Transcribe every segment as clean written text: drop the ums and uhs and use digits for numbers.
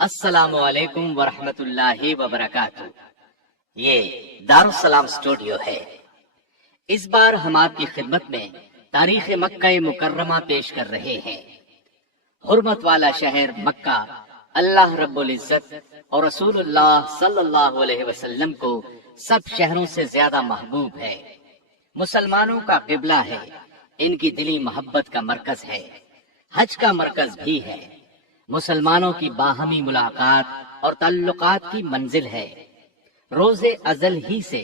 السلام علیکم ورحمۃ اللہ وبرکاتہ۔ یہ دارالسلام اسٹوڈیو ہے۔ اس بار ہم آپ کی خدمت میں تاریخ مکہ مکرمہ پیش کر رہے ہیں۔ حرمت والا شہر مکہ اللہ رب العزت اور رسول اللہ صلی اللہ علیہ وسلم کو سب شہروں سے زیادہ محبوب ہے۔ مسلمانوں کا قبلہ ہے، ان کی دلی محبت کا مرکز ہے، حج کا مرکز بھی ہے، مسلمانوں کی باہمی ملاقات اور تعلقات کی منزل ہے۔ روز ازل ہی سے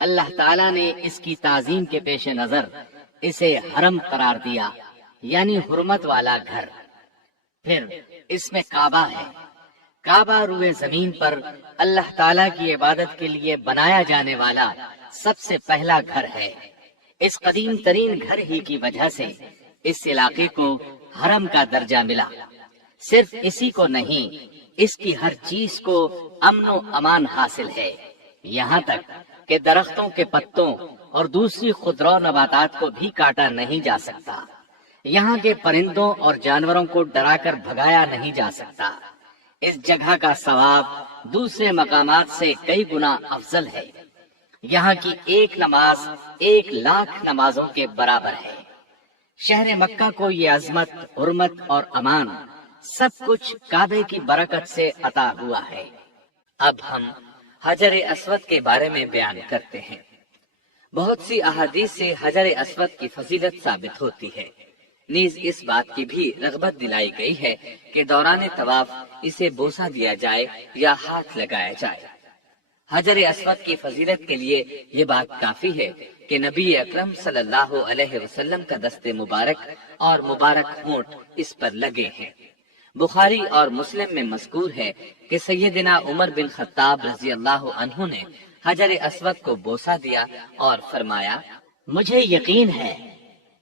اللہ تعالیٰ نے اس کی تعظیم کے پیش نظر اسے حرم قرار دیا، یعنی حرمت والا گھر۔ پھر اس میں کعبہ ہے۔ کعبہ روئے زمین پر اللہ تعالیٰ کی عبادت کے لیے بنایا جانے والا سب سے پہلا گھر ہے۔ اس قدیم ترین گھر ہی کی وجہ سے اس علاقے کو حرم کا درجہ ملا۔ صرف اسی کو نہیں، اس کی ہر چیز کو امن و امان حاصل ہے، یہاں تک کہ درختوں کے پتوں اور دوسری خضرا نباتات کو بھی کاٹا نہیں جا سکتا۔ یہاں کے پرندوں اور جانوروں کو ڈرا کر بھگایا نہیں جا سکتا۔ اس جگہ کا ثواب دوسرے مقامات سے کئی گنا افضل ہے۔ یہاں کی ایک نماز 1,00,000 نمازوں کے برابر ہے۔ شہر مکہ کو یہ عظمت، حرمت اور امان سب کچھ کعبے کی برکت سے عطا ہوا ہے۔ اب ہم حجر اسود کے بارے میں بیان کرتے ہیں۔ بہت سی احادیث سے حجر اسود کی فضیلت ثابت ہوتی ہے، نیز اس بات کی بھی رغبت دلائی گئی ہے کہ دوران طواف اسے بوسہ دیا جائے یا ہاتھ لگایا جائے۔ حجر اسود کی فضیلت کے لیے یہ بات کافی ہے کہ نبی اکرم صلی اللہ علیہ وسلم کا دست مبارک اور مبارک ہونٹ اس پر لگے ہیں۔ بخاری اور مسلم میں مذکور ہے کہ سیدنا عمر بن خطاب رضی اللہ عنہ نے حجر اسود کو بوسہ دیا اور فرمایا، مجھے یقین ہے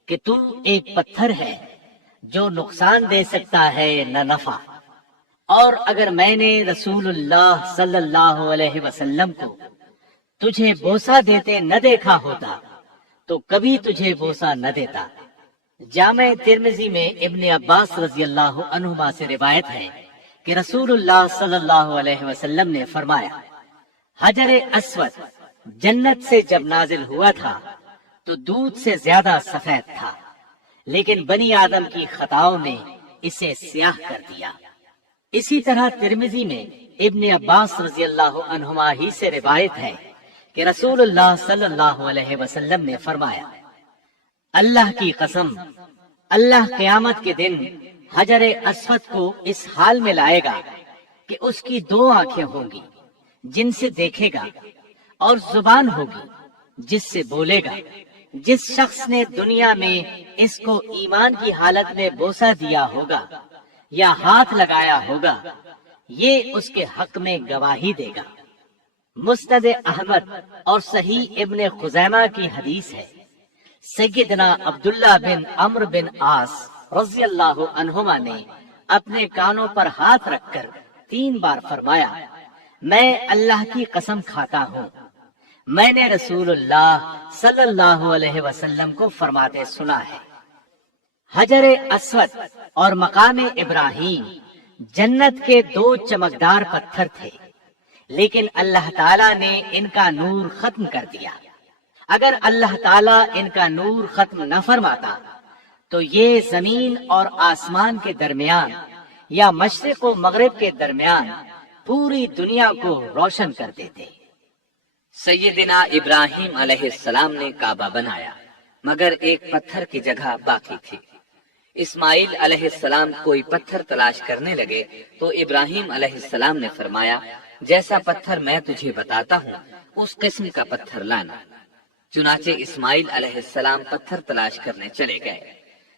کہ تو ایک پتھر ہے جو نقصان دے سکتا ہے نہ نفع، اور اگر میں نے رسول اللہ صلی اللہ علیہ وسلم کو تجھے بوسہ دیتے نہ دیکھا ہوتا تو کبھی تجھے بوسہ نہ دیتا۔ جامع ترمذی میں ابن عباس رضی اللہ عنہما سے روایت ہے کہ رسول اللہ صلی اللہ علیہ وسلم نے فرمایا، حجر اسود جنت سے جب نازل ہوا تھا تو دودھ سے زیادہ سفید تھا، لیکن بنی آدم کی خطاؤں نے اسے سیاہ کر دیا۔ اسی طرح ترمذی میں ابن عباس رضی اللہ عنہما ہی سے روایت ہے کہ رسول اللہ صلی اللہ علیہ وسلم نے فرمایا، اللہ کی قسم، اللہ قیامت کے دن حجر اسود کو اس حال میں لائے گا کہ اس کی 2 آنکھیں ہوں گی جن سے دیکھے گا، اور زبان ہوگی جس سے بولے گا۔ جس شخص نے دنیا میں اس کو ایمان کی حالت میں بوسہ دیا ہوگا یا ہاتھ لگایا ہوگا، یہ اس کے حق میں گواہی دے گا۔ مسند احمد اور صحیح ابن خزیمہ کی حدیث ہے، سیدنا عبداللہ بن عمرو بن عاص رضی اللہ عنہما نے اپنے کانوں پر ہاتھ رکھ کر 3 بار فرمایا، میں اللہ کی قسم کھاتا ہوں، میں نے رسول اللہ صلی اللہ علیہ وسلم کو فرماتے سنا ہے۔ حجر اسود اور مقام ابراہیم جنت کے 2 چمکدار پتھر تھے، لیکن اللہ تعالیٰ نے ان کا نور ختم کر دیا۔ اگر اللہ تعالیٰ ان کا نور ختم نہ فرماتا تو یہ زمین اور آسمان کے درمیان یا مشرق و مغرب کے درمیان پوری دنیا کو روشن کر دیتے۔ سیدنا ابراہیم علیہ السلام نے کعبہ بنایا، مگر ایک پتھر کی جگہ باقی تھی۔ اسماعیل علیہ السلام کوئی پتھر تلاش کرنے لگے تو ابراہیم علیہ السلام نے فرمایا، جیسا پتھر میں تجھے بتاتا ہوں اس قسم کا پتھر لانا۔ چنانچہ اسماعیل علیہ السلام پتھر تلاش کرنے چلے گئے۔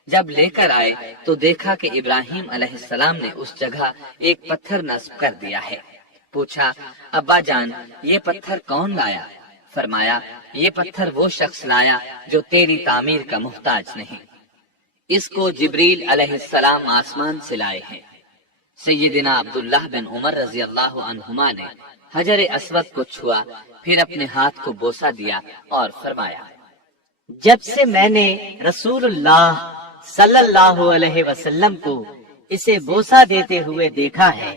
جب لے کر آئے تو دیکھا کہ ابراہیم علیہ السلام نے اس جگہ ایک پتھر نصب کر دیا ہے۔ پوچھا، ابا جان یہ پتھر کون لایا؟ فرمایا، یہ پتھر وہ شخص لایا جو تیری تعمیر کا محتاج نہیں، اس کو جبریل علیہ السلام آسمان سے لائے ہیں۔ سیدنا عبداللہ بن عمر رضی اللہ عنہما نے حجر اسود کو چھوا، پھر اپنے ہاتھ کو بوسہ دیا اور فرمایا، جب سے میں نے رسول اللہ صلی اللہ علیہ وسلم کو اسے بوسہ دیتے ہوئے دیکھا ہے،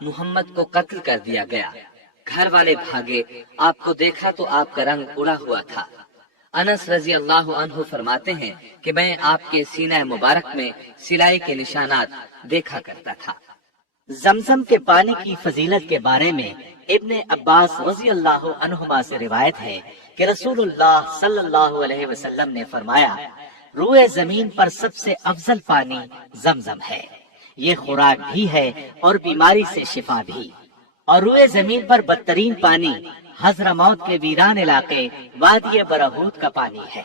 محمد کو قتل کر دیا گیا۔ گھر والے بھاگے، آپ کو دیکھا تو آپ کا رنگ اڑا ہوا تھا۔ انس رضی اللہ عنہ فرماتے ہیں کہ میں آپ کے سینہ مبارک میں سلائی کے نشانات دیکھا کرتا تھا۔ زمزم کے پانی کی فضیلت کے بارے میں ابن عباس رضی اللہ عنہما سے روایت ہے کہ رسول اللہ صلی اللہ علیہ وسلم نے فرمایا، روئے زمین پر سب سے افضل پانی زمزم ہے، یہ خوراک بھی ہے اور بیماری سے شفا بھی۔ اور روئے زمین پر بدترین پانی حضرموت کے ویران علاقے وادی برہوت کا پانی ہے،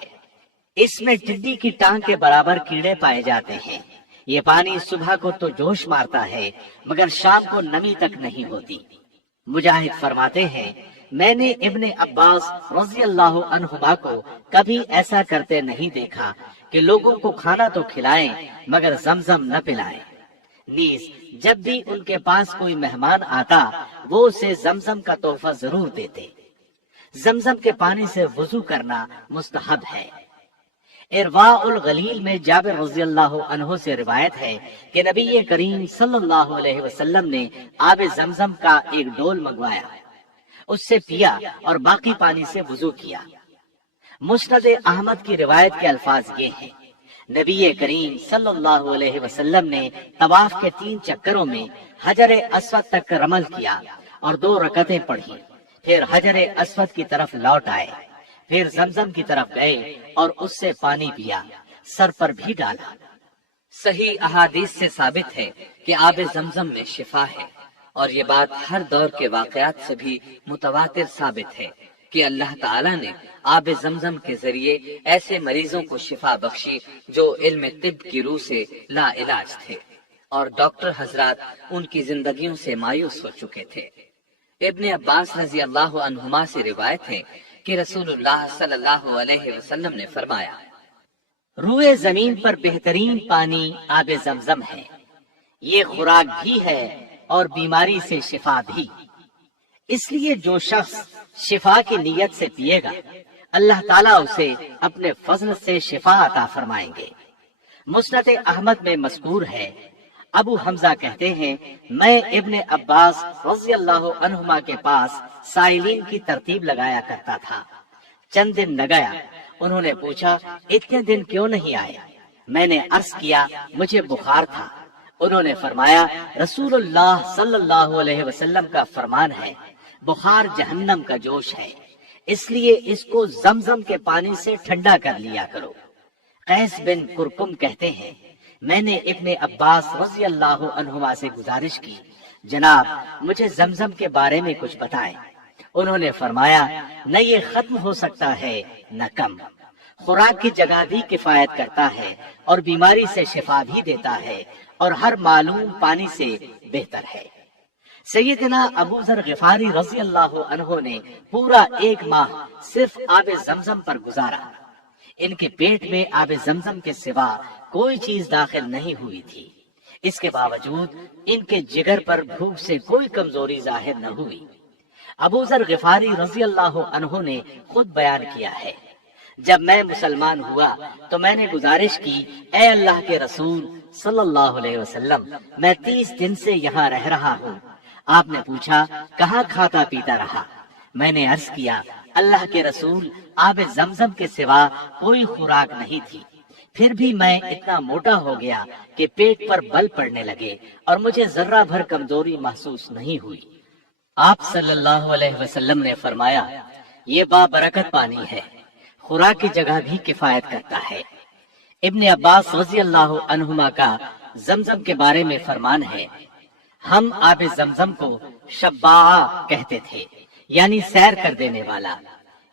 اس میں ٹڈی کی ٹانگ کے برابر کیڑے پائے جاتے ہیں۔ یہ پانی صبح کو تو جوش مارتا ہے مگر شام کو نمی تک نہیں ہوتی۔ مجاہد فرماتے ہیں، میں نے ابن عباس رضی اللہ عنہما کو کبھی ایسا کرتے نہیں دیکھا کہ لوگوں کو کھانا تو کھلائیں مگر زمزم نہ پلائیں۔ نیز جب بھی ان کے پاس کوئی مہمان آتا وہ اسے زمزم کا تحفہ ضرور دیتے۔ زمزم کے پانی سے وضو کرنا مستحب ہے۔ ارواء الغلیل میں جابر رضی اللہ عنہ سے روایت ہے کہ نبی کریم صلی اللہ علیہ وسلم نے آب زمزم کا ایک ڈول منگوایا، اس سے پیا اور باقی پانی سے وضو کیا۔ مسند احمد کی روایت کے الفاظ یہ ہیں، نبی کریم صلی اللہ علیہ وسلم نے طواف کے 3 چکروں میں حجر اسود تک رمل کیا اور 2 رکعتیں پڑھی، پھر حجر اسود کی طرف لوٹ آئے، پھر زمزم کی طرف گئے اور اس سے پانی پیا، سر پر بھی ڈالا۔ صحیح احادیث سے ثابت ہے کہ آب زمزم میں شفا ہے، اور یہ بات ہر دور کے واقعات سے بھی متواتر ثابت ہے کہ اللہ تعالیٰ نے آب زمزم کے ذریعے ایسے مریضوں کو شفا بخشی جو علم طب کی روح سے لا علاج تھے، اور ڈاکٹر حضرات ان کی زندگیوں سے مایوس ہو چکے تھے۔ ابن عباس رضی اللہ عنہما سے روایت ہے کہ رسول اللہ صلی اللہ علیہ وسلم نے فرمایا، روئے زمین پر بہترین پانی آب زمزم ہے، یہ خوراک بھی ہے اور بیماری سے شفا بھی۔ اس لیے جو شخص شفا کی نیت سے پیے گا اللہ تعالیٰ اسے اپنے فضل سے شفا عطا فرمائیں گے۔ مسند احمد میں مذکور ہے، ابو حمزہ کہتے ہیں، میں ابن عباس رضی اللہ عنہما کے پاس سائلین کی ترتیب لگایا کرتا تھا۔ چند دن نہ گیا، انہوں نے پوچھا اتنے دن کیوں نہیں آئے؟ میں نے عرض کیا مجھے بخار تھا۔ انہوں نے فرمایا رسول اللہ صلی اللہ علیہ وسلم کا فرمان ہے، بخار جہنم کا جوش ہے، اس لیے اس کو زمزم کے پانی سے ٹھنڈا کر لیا کرو۔ قیس بن کرکم کہتے ہیں، میں نے ابن عباس رضی اللہ عنہما سے گزارش کی، جناب مجھے زمزم کے بارے میں کچھ بتائیں۔ انہوں نے فرمایا نہ یہ ختم ہو سکتا ہے نہ کم، خوراک کی جگہ بھی کفایت کرتا ہے اور بیماری سے شفا بھی دیتا ہے اور ہر معلوم پانی سے بہتر ہے۔ سیدنا ابو ذر غفاری رضی اللہ عنہ نے پورا 1 ماہ صرف آب زمزم پر گزارا۔ ان کے پیٹ میں آب زمزم کے سوا کوئی چیز داخل نہیں ہوئی تھی، اس کے باوجود ان کے جگر پر بھوک سے کوئی کمزوری ظاہر نہ ہوئی۔ ابو ذر غفاری رضی اللہ عنہ نے خود بیان کیا ہے، جب میں مسلمان ہوا تو میں نے گزارش کی، اے اللہ کے رسول صلی اللہ علیہ وسلم، میں 30 دن سے یہاں رہ رہا ہوں۔ آپ نے پوچھا کہاں کھاتا پیتا رہا؟ میں نے عرض کیا اللہ کے رسول، آب زمزم کے سوا کوئی خوراک نہیں تھی، پھر بھی میں اتنا موٹا ہو گیا کہ پیٹ پر بل پڑنے لگے اور مجھے ذرہ بھر کمزوری محسوس نہیں ہوئی۔ آپ صلی اللہ علیہ وسلم نے فرمایا یہ بابرکت پانی ہے، خوراک کی جگہ بھی کفایت کرتا ہے۔ ابن عباس رضی اللہ عنہما کا زمزم کے بارے میں فرمان ہے، ہم آب زمزم کو شباع کہتے تھے، یعنی سیر کر دینے والا۔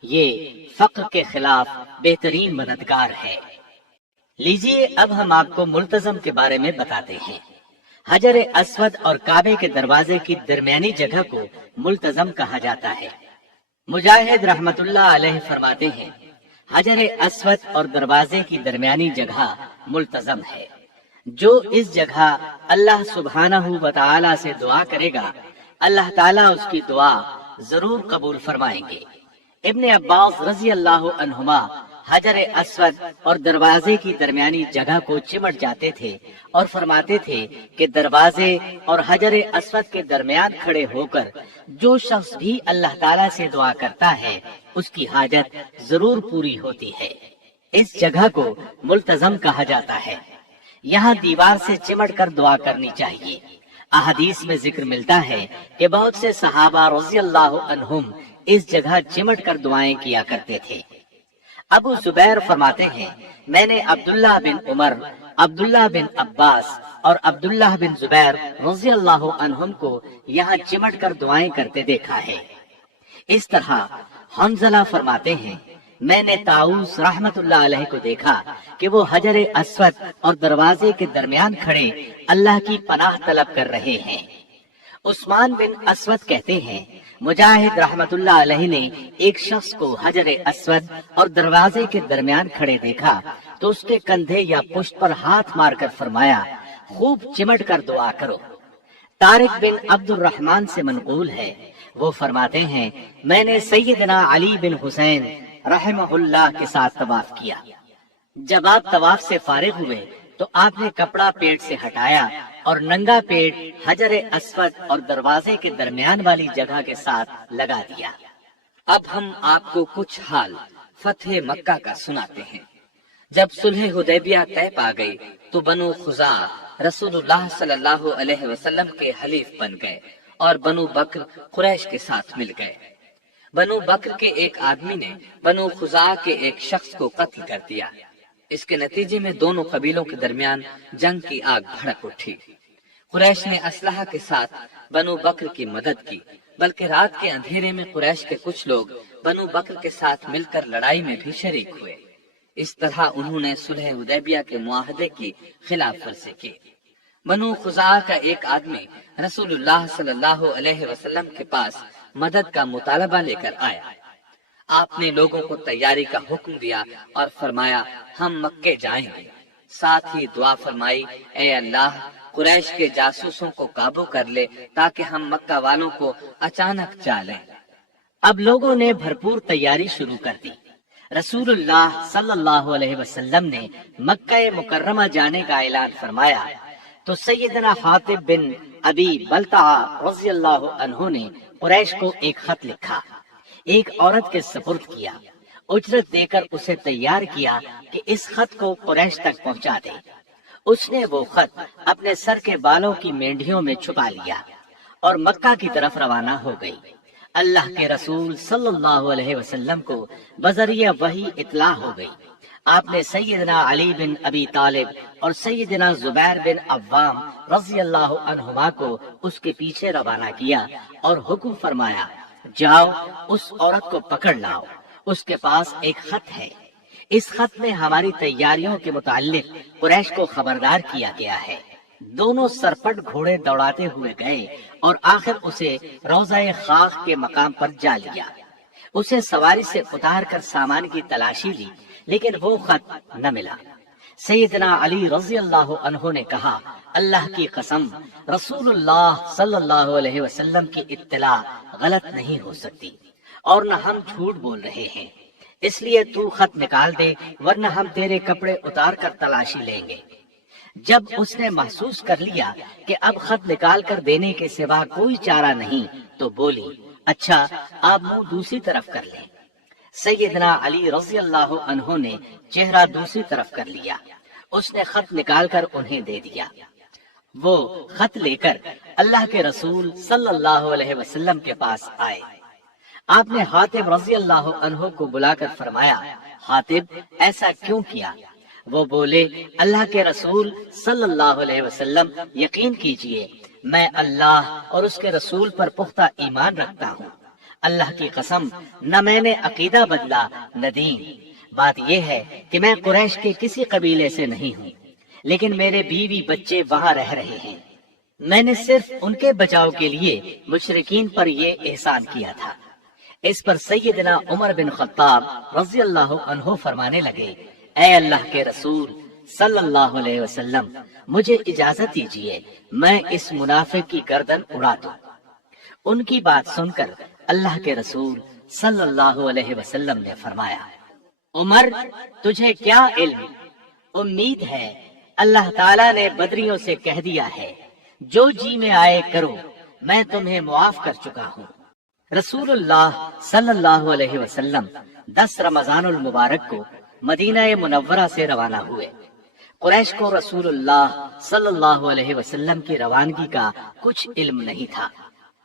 یہ فقر کے خلاف بہترین مددگار ہے۔ لیجئے اب ہم آپ کو ملتزم کے بارے میں بتاتے ہیں۔ حجر اسود اور کعبے کے دروازے کی درمیانی جگہ کو ملتزم کہا جاتا ہے۔ مجاہد رحمت اللہ علیہ فرماتے ہیں، حجر اسود اور دروازے کی درمیانی جگہ ملتزم ہے۔ جو اس جگہ اللہ سبحانہ و تعالی سے دعا کرے گا اللہ تعالیٰ اس کی دعا ضرور قبول فرمائیں گے۔ ابن عباس رضی اللہ عنہما حجر اسود اور دروازے کی درمیانی جگہ کو چمٹ جاتے تھے اور فرماتے تھے کہ دروازے اور حجر اسود کے درمیان کھڑے ہو کر جو شخص بھی اللہ تعالیٰ سے دعا کرتا ہے اس کی حاجت ضرور پوری ہوتی ہے۔ اس جگہ کو ملتزم کہا جاتا ہے۔ یہاں دیوار سے چمٹ کر دعا کرنی چاہیے۔ احادیث میں ذکر ملتا ہے کہ بہت سے صحابہ رضی اللہ عنہم اس جگہ چمٹ کر دعائیں کیا کرتے تھے۔ ابو زبیر فرماتے ہیں، میں نے عبداللہ بن عمر، عبداللہ بن عباس اور عبداللہ بن زبیر رضی اللہ عنہم کو یہاں چمٹ کر دعائیں کرتے دیکھا ہے۔ اس طرح حنظلہ فرماتے ہیں، میں نے طاؤس رحمت اللہ علیہ کو دیکھا کہ وہ حجر اسود اور دروازے کے درمیان کھڑے اللہ کی پناہ طلب کر رہے ہیں۔ عثمان بن اسود کہتے ہیں، مجاہد رحمت اللہ علیہ نے ایک شخص کو حجر اسود اور دروازے کے درمیان کھڑے دیکھا تو اس کے کندھے یا پشت پر ہاتھ مار کر فرمایا، خوب چمٹ کر دعا کرو۔ طارق بن عبد الرحمن سے منقول ہے، وہ فرماتے ہیں، میں نے سیدنا علی بن حسین رحمہ اللہ کے ساتھ طواف کیا۔ جب آپ طواف سے فارغ ہوئے تو آپ نے کپڑا پیٹ سے ہٹایا اور ننگا پیٹ حجر اسود اور دروازے کے درمیان والی جگہ کے ساتھ لگا دیا۔ اب ہم آپ کو کچھ حال فتح مکہ کا سناتے ہیں۔ جب صلح حدیبیہ طے پا گئی تو بنو خزاعہ رسول اللہ صلی اللہ علیہ وسلم کے حلیف بن گئے اور بنو بکر قریش کے ساتھ مل گئے۔ بنو بکر کے ایک آدمی نے بنو خزاعہ کے ایک شخص کو قتل کر دیا۔ اس کے نتیجے میں دونوں قبیلوں کے درمیان جنگ کی آگ بھڑک اٹھی۔ قریش نے اسلحہ کے ساتھ بنو بکر کی مدد کی، بلکہ رات کے اندھیرے میں قریش کے کچھ لوگ بنو بکر کے ساتھ مل کر لڑائی میں بھی شریک ہوئے۔ اس طرح انہوں نے صلح حدیبیہ کے معاہدے کی خلاف ورزی کی۔ بنو خزاعہ کا ایک آدمی رسول اللہ صلی اللہ علیہ وسلم کے پاس مدد کا مطالبہ لے کر آیا۔ آپ نے لوگوں کو تیاری کا حکم دیا اور فرمایا، ہم مکے جائیں گے۔ ساتھ ہی دعا فرمائی، اے اللہ قریش کے جاسوسوں کو قابو کر لے تاکہ ہم مکہ والوں کو اچانک جا لیں۔ اب لوگوں نے بھرپور تیاری شروع کر دی۔ رسول اللہ صلی اللہ علیہ وسلم نے مکہ مکرمہ جانے کا اعلان فرمایا تو سیدنا حاطب بن ابی بلتعہ رضی اللہ عنہ نے قریش کو ایک خط لکھا، ایک عورت کے سپرد کیا، اجرت دے کر اسے تیار کیا کہ اس خط کو قریش تک پہنچا دے۔ اس نے وہ خط اپنے سر کے بالوں کی مینڈیوں میں چھپا لیا اور مکہ کی طرف روانہ ہو گئی۔ اللہ کے رسول صلی اللہ علیہ وسلم کو بذریعہ وحی اطلاع ہو گئی۔ آپ نے سیدنا علی بن ابی طالب اور سیدنا زبیر بن عوام رضی اللہ عنہما کو اس کے پیچھے روانہ کیا اور حکم فرمایا، جاؤ اس عورت کو پکڑ لاؤ، اس کے پاس ایک خط ہے۔ اس خط میں ہماری تیاریوں کے متعلق قریش کو خبردار کیا گیا ہے۔ دونوں سرپٹ گھوڑے دوڑاتے ہوئے گئے اور آخر اسے روضہ خاک کے مقام پر جا لیا۔ اسے سواری سے اتار کر سامان کی تلاشی لی لیکن وہ خط نہ ملا۔ سیدنا علی رضی اللہ عنہ نے کہا، اللہ کی قسم رسول اللہ صلی اللہ علیہ وسلم کی اطلاع غلط نہیں ہو سکتی اور نہ ہم جھوٹ بول رہے ہیں، اس لیے تو خط نکال دے ورنہ ہم تیرے کپڑے اتار کر تلاشی لیں گے۔ جب اس نے محسوس کر لیا کہ اب خط نکال کر دینے کے سوا کوئی چارہ نہیں تو بولی، اچھا آپ منہ دوسری طرف کر لیں۔ سیدنا علی رضی اللہ عنہ نے چہرہ دوسری طرف کر لیا۔ اس نے خط نکال کر انہیں دے دیا۔ وہ خط لے کر اللہ کے رسول صلی اللہ علیہ وسلم کے پاس آئے۔ آپ نے حاطب رضی اللہ عنہ کو بلا کر فرمایا، حاطب ایسا کیوں کیا؟ وہ بولے، اللہ کے رسول صلی اللہ علیہ وسلم یقین کیجئے میں اللہ اور اس کے رسول پر پختہ ایمان رکھتا ہوں۔ اللہ کی قسم نہ میں نے عقیدہ بدلا نہ دین۔ بات یہ ہے کہ میں قریش کے کسی قبیلے سے نہیں ہوں، لیکن میرے بیوی بچے وہاں رہ رہے ہیں۔ میں نے صرف ان کے بچاؤ کے لیے مشرکین پر یہ احسان کیا تھا۔ اس پر سیدنا عمر بن خطاب رضی اللہ عنہ فرمانے لگے، اے اللہ کے رسول صلی اللہ علیہ وسلم مجھے اجازت دیجیے میں اس منافق کی گردن اڑا دوں۔ ان کی بات سن کر اللہ کے رسول صلی اللہ علیہ وسلم نے فرمایا، عمر تجھے کیا علم، امید ہے اللہ تعالیٰ نے بدریوں سے کہہ دیا ہے جو جی میں آئے کرو، میں تمہیں معاف کر چکا ہوں۔ رسول اللہ صلی اللہ علیہ وسلم 10 رمضان المبارک کو مدینہ منورہ سے روانہ ہوئے۔ قریش کو رسول اللہ صلی اللہ علیہ وسلم کی روانگی کا کچھ علم نہیں تھا،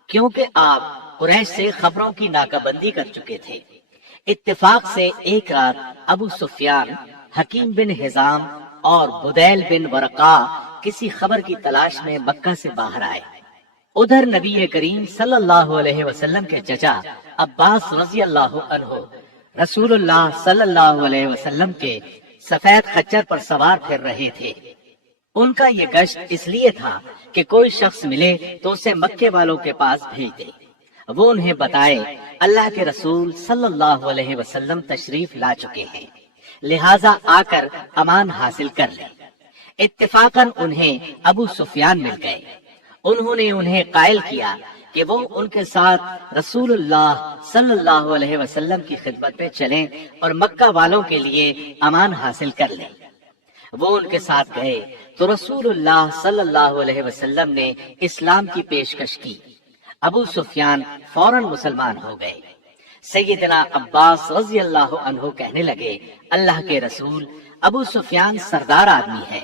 کیونکہ آپ قریش سے خبروں کی ناکہ بندی کر چکے تھے۔ اتفاق سے ایک رات ابو سفیان، حکیم بن حزام اور بدیل بن ورقا کسی خبر کی تلاش میں مکہ سے باہر آئے۔ ادھر نبی کریم صلی اللہ علیہ وسلم کے چچا عباس رضی اللہ عنہ رسول اللہ صلی اللہ علیہ وسلم کے سفید خچر پر سوار پھر رہے تھے۔ ان کا یہ گشت اس لیے تھا کہ کوئی شخص ملے تو اسے مکے والوں کے پاس بھیج دے، وہ انہیں بتائے اللہ کے رسول صلی اللہ علیہ وسلم تشریف لا چکے ہیں، لہٰذا آ کر امان حاصل کر لیں۔ اتفاقاً انہیں ابو سفیان مل گئے۔ انہوں نے انہیں قائل کیا کہ وہ ان کے ساتھ رسول اللہ صلی اللہ علیہ وسلم کی خدمت میں چلیں اور مکہ والوں کے لیے امان حاصل کر لیں۔ وہ ان کے ساتھ گئے تو رسول اللہ صلی اللہ علیہ وسلم نے اسلام کی پیشکش کی۔ ابو سفیان فوراً مسلمان ہو گئے۔ سیدنا عباس رضی اللہ عنہ کہنے لگے، اللہ کے رسول، ابو سفیان سردار آدمی ہے،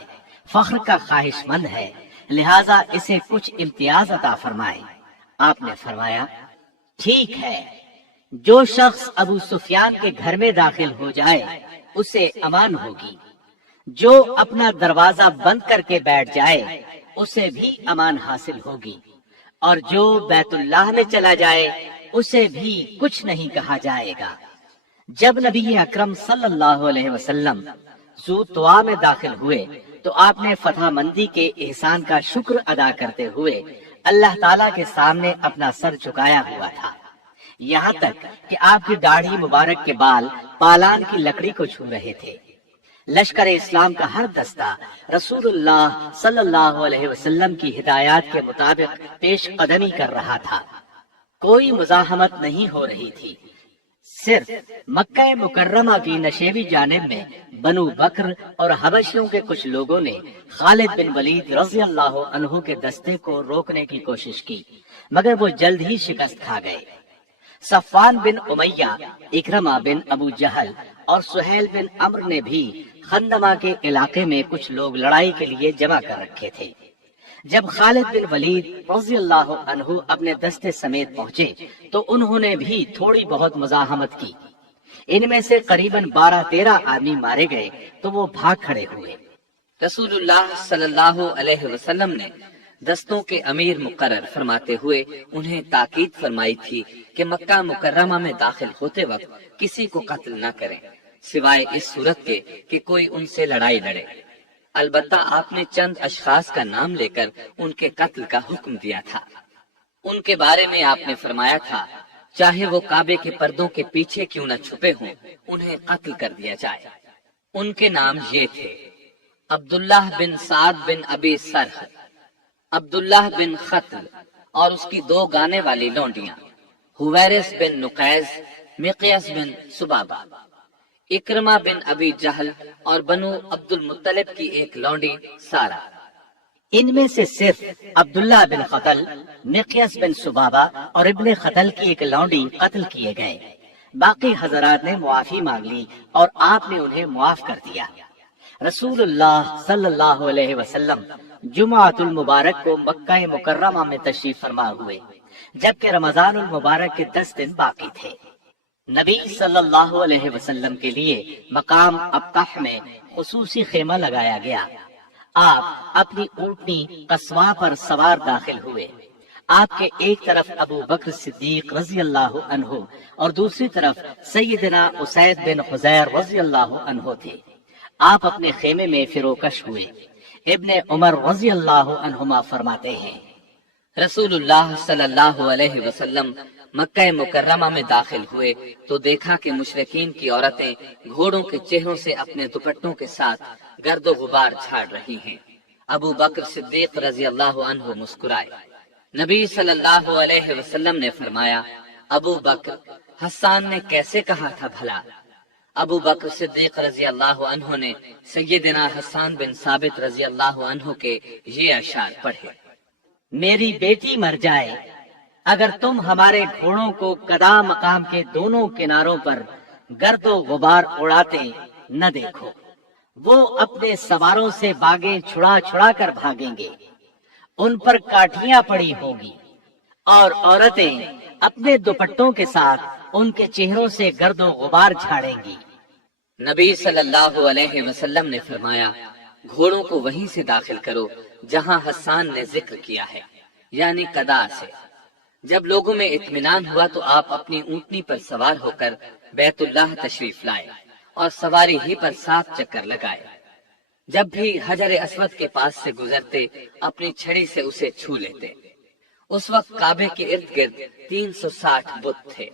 فخر کا خواہش مند ہے، لہٰذا اسے کچھ امتیاز عطا فرمائے۔ آپ نے فرمایا، ٹھیک ہے، جو شخص ابو سفیان کے گھر میں داخل ہو جائے اسے امان ہوگی، جو اپنا دروازہ بند کر کے بیٹھ جائے اسے بھی امان حاصل ہوگی، اور جو بیت اللہ میں چلا جائے اسے بھی کچھ نہیں کہا جائے گا۔ جب نبی اکرم صلی اللہ علیہ وسلم ذو طوا میں داخل ہوئے تو آپ نے فتح مندی کے احسان کا شکر ادا کرتے ہوئے اللہ تعالیٰ کے سامنے اپنا سر جھکایا ہوا تھا، یہاں تک کہ آپ کی داڑھی مبارک کے بال پالان کی لکڑی کو چھو رہے تھے۔ لشکر اسلام کا ہر دستہ رسول اللہ صلی اللہ علیہ وسلم کی ہدایات کے مطابق پیش قدمی کر رہا تھا، کوئی مزاحمت نہیں ہو رہی تھی۔ صرف مکہ مکرمہ کی نشیبی جانب میں بنو بکر اور حبشیوں کے کچھ لوگوں نے خالد بن ولید رضی اللہ عنہ کے دستے کو روکنے کی کوشش کی، مگر وہ جلد ہی شکست کھا گئے۔ صفوان بن امیہ، اکرمہ بن ابو جہل اور سہیل بن عمرو نے بھی خندمہ کے علاقے میں کچھ لوگ لڑائی کے لیے جمع کر رکھے تھے۔ جب خالد بن ولید رضی اللہ عنہ اپنے دستے سمیت پہنچے تو انہوں نے بھی تھوڑی بہت مزاحمت کی۔ ان میں سے قریباً 12-13 آدمی مارے گئے تو وہ بھاگ کھڑے ہوئے۔ رسول اللہ صلی اللہ علیہ وسلم نے دستوں کے امیر مقرر فرماتے ہوئے انہیں تاکید فرمائی تھی کہ مکہ مکرمہ میں داخل ہوتے وقت کسی کو قتل نہ کریں، سوائے اس صورت کے کہ کوئی ان سے لڑائی لڑے۔ البتہ آپ نے چند اشخاص کا نام لے کر ان کے قتل کا حکم دیا تھا۔ ان کے بارے میں آپ نے فرمایا تھا، چاہے وہ کعبے کے پردوں کے پیچھے کیوں نہ چھپے ہوں، انہیں قتل کر دیا جائے۔ ان کے نام یہ تھے: عبداللہ بن سعد بن ابی سرح، عبداللہ بن خطل اور اس کی 2 گانے والی لونڈیاں، حویرث بن نقیز، مقیاس بن سبابہ، اکرمہ بن ابی جہل اور بنو عبد المطلب کی ایک لونڈی سارا۔ ان میں سے صرف عبداللہ بن خطل، مقیاس بن سبابہ اور ابن خطل کی ایک لونڈی قتل کیے گئے۔ باقی حضرات نے معافی مانگ لی اور آپ نے انہیں معاف کر دیا۔ رسول اللہ صلی اللہ علیہ وسلم جمعۃ المبارک کو مکہ مکرمہ میں تشریف فرما ہوئے، جبکہ رمضان المبارک کے 10 دن باقی تھے۔ نبی صلی اللہ علیہ وسلم کے لیے مقام ابطح میں خصوصی خیمہ لگایا گیا۔ آپ اپنی اونٹنی قصواء پر سوار داخل ہوئے۔ آپ کے ایک طرف ابو بکر صدیق رضی اللہ عنہ اور دوسری طرف سیدنا اسید بن حضیر رضی اللہ عنہ تھے۔ آپ اپنے خیمے میں فروکش ہوئے۔ ابن عمر رضی اللہ عنہما فرماتے ہیں، رسول اللہ صلی اللہ علیہ وسلم مکہ مکرمہ میں داخل ہوئے تو دیکھا کہ مشرکین کی عورتیں گھوڑوں کے چہروں سے اپنے دوپٹوں کے ساتھ گرد و غبار جھاڑ رہی ہیں۔ ابو بکر صدیق رضی اللہ عنہ مسکرائے۔ نبی صلی اللہ علیہ وسلم نے فرمایا، ابو بکر، حسان نے کیسے کہا تھا بھلا؟ ابو بکر صدیق رضی اللہ عنہ نے سیدنا حسان بن ثابت رضی اللہ عنہ کے یہ اشعار پڑھے: میری بیٹی مر جائے اگر تم ہمارے گھوڑوں کو کدا مقام کے دونوں کناروں پر گرد و غبار اڑاتے نہ دیکھو، وہ اپنے سواروں سے باغیں چھڑا چھڑا کر بھاگیں گے، ان پر کاٹھیاں پڑی ہوگی، اور عورتیں اپنے دوپٹوں کے ساتھ ان کے چہروں سے گرد و غبار جھاڑیں گی۔ نبی صلی اللہ علیہ وسلم نے فرمایا، گھوڑوں کو وہیں سے داخل کرو جہاں حسان نے ذکر کیا ہے، یعنی قدا سے۔ جب لوگوں میں اطمینان ہوا تو آپ اپنی اونٹنی پر سوار ہو کر بیت اللہ تشریف لائے اور سواری ہی پر 7 چکر لگائے۔ جب بھی حجر اسود کے پاس سے گزرتے اپنی چھڑی سے اسے چھو لیتے۔ اس وقت کعبے کے ارد گرد 360 بت تھے۔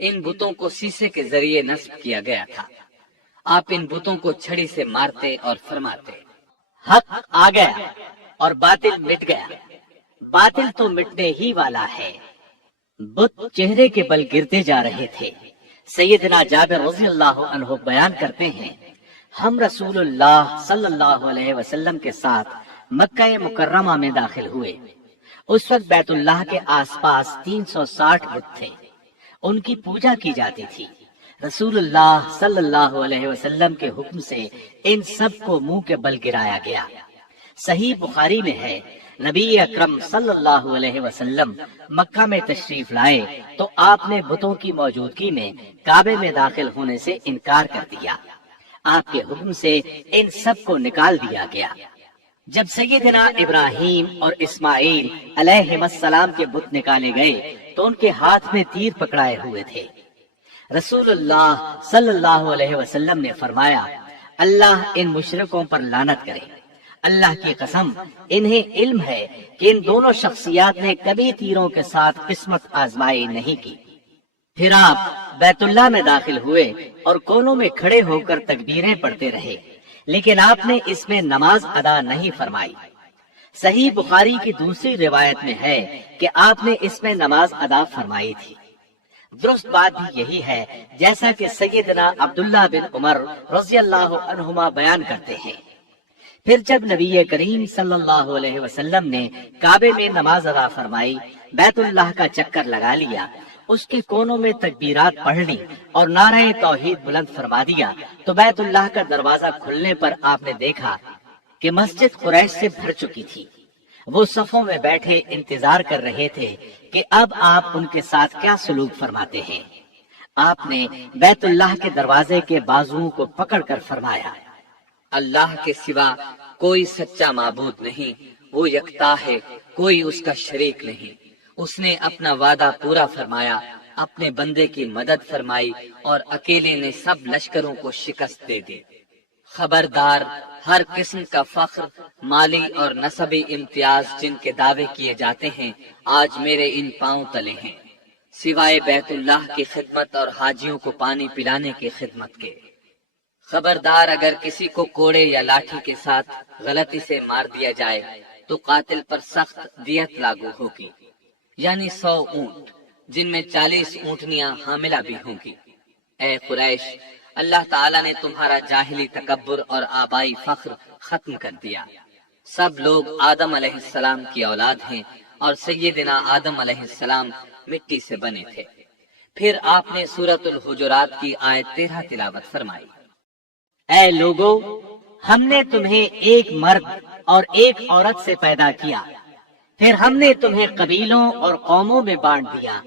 ان بتوں کو سیسے کے ذریعے نصب کیا گیا تھا۔ آپ ان بتوں کو چھڑی سے مارتے اور فرماتے: حق آ گیا اور باطل مٹ گیا، باطل تو مٹنے ہی والا ہے۔ بت چہرے کے بل گرتے جا رہے تھے۔ سیدنا جابر رضی اللہ عنہ بیان کرتے ہیں، ہم رسول اللہ صلی اللہ علیہ وسلم کے ساتھ مکہ مکرمہ میں داخل ہوئے۔ اس وقت بیت اللہ کے آس پاس 360 بت تھے، ان کی پوجا کی جاتی تھی۔ رسول اللہ صلی اللہ علیہ وسلم کے حکم سے ان سب کو منہ کے بل گرایا گیا۔ صحیح بخاری میں ہے، نبی اکرم صلی اللہ علیہ وسلم مکہ میں تشریف لائے تو آپ نے بتوں کی موجودگی میں کعبے میں داخل ہونے سے انکار کر دیا۔ آپ کے حکم سے ان سب کو نکال دیا گیا۔ جب سیدنا ابراہیم اور اسماعیل علیہ السلام کے بت نکالے گئے تو ان کے ہاتھ میں تیر پکڑائے ہوئے تھے۔ رسول اللہ صلی اللہ علیہ وسلم نے فرمایا، اللہ ان مشرکوں پر لعنت کرے۔ اللہ کی قسم، انہیں علم ہے کہ ان دونوں شخصیات نے کبھی تیروں کے ساتھ قسمت آزمائی نہیں کی۔ پھر آپ بیت اللہ میں داخل ہوئے اور کونوں میں کھڑے ہو کر تکبیریں پڑھتے رہے، لیکن آپ نے اس میں نماز ادا نہیں فرمائی۔ صحیح بخاری کی دوسری روایت میں ہے کہ آپ نے اس میں نماز ادا فرمائی تھی۔ درست بات بھی یہی ہے جیسا کہ سیدنا عبداللہ بن عمر رضی اللہ عنہما بیان کرتے ہیں۔ پھر جب نبی کریم صلی اللہ علیہ وسلم نے کعبے میں نماز ادا فرمائی، بیت اللہ کا چکر لگا لیا، اس کے کونوں میں تکبیرات پڑھ لی اور نعرہ توحید بلند فرما دیا تو بیت اللہ کا دروازہ کھلنے پر آپ نے دیکھا کہ مسجد قریش سے بھر چکی تھی۔ وہ صفوں میں بیٹھے انتظار کر رہے تھے کہ اب آپ ان کے ساتھ کیا سلوک فرماتے ہیں۔ آپ نے بیت اللہ کے دروازے کے بازوؤں کو پکڑ کر فرمایا، اللہ کے سوا کوئی سچا معبود نہیں، وہ یکتا ہے، کوئی اس کا شریک نہیں۔ اس نے اپنا وعدہ پورا فرمایا، اپنے بندے کی مدد فرمائی اور اکیلے نے سب لشکروں کو شکست دے دی۔ خبردار، ہر قسم کا فخر، مالی اور نسبی امتیاز جن کے دعوے کیے جاتے ہیں، آج میرے ان پاؤں تلے ہیں، سوائے بیت اللہ کی خدمت اور حاجیوں کو پانی پلانے کی خدمت کے۔ خبردار، اگر کسی کو کوڑے یا لاٹھی کے ساتھ غلطی سے مار دیا جائے تو قاتل پر سخت دیت لاگو ہوگی، یعنی 100 اونٹ، جن میں 40 اونٹنیاں حاملہ بھی ہوں گی۔ اے قریش، اللہ تعالیٰ نے تمہارا جاہلی تکبر اور آبائی فخر ختم کر دیا۔ سب لوگ آدم علیہ السلام کی اولاد ہیں اور سیدنا آدم علیہ السلام مٹی سے بنے تھے۔ پھر آپ نے سورۃ الحجرات کی آیت 13 تلاوت فرمائی، اے لوگو، ہم نے تمہیں ایک مرد اور ایک عورت سے پیدا کیا، پھر ہم نے تمہیں قبیلوں اور قوموں میں بانٹ دیا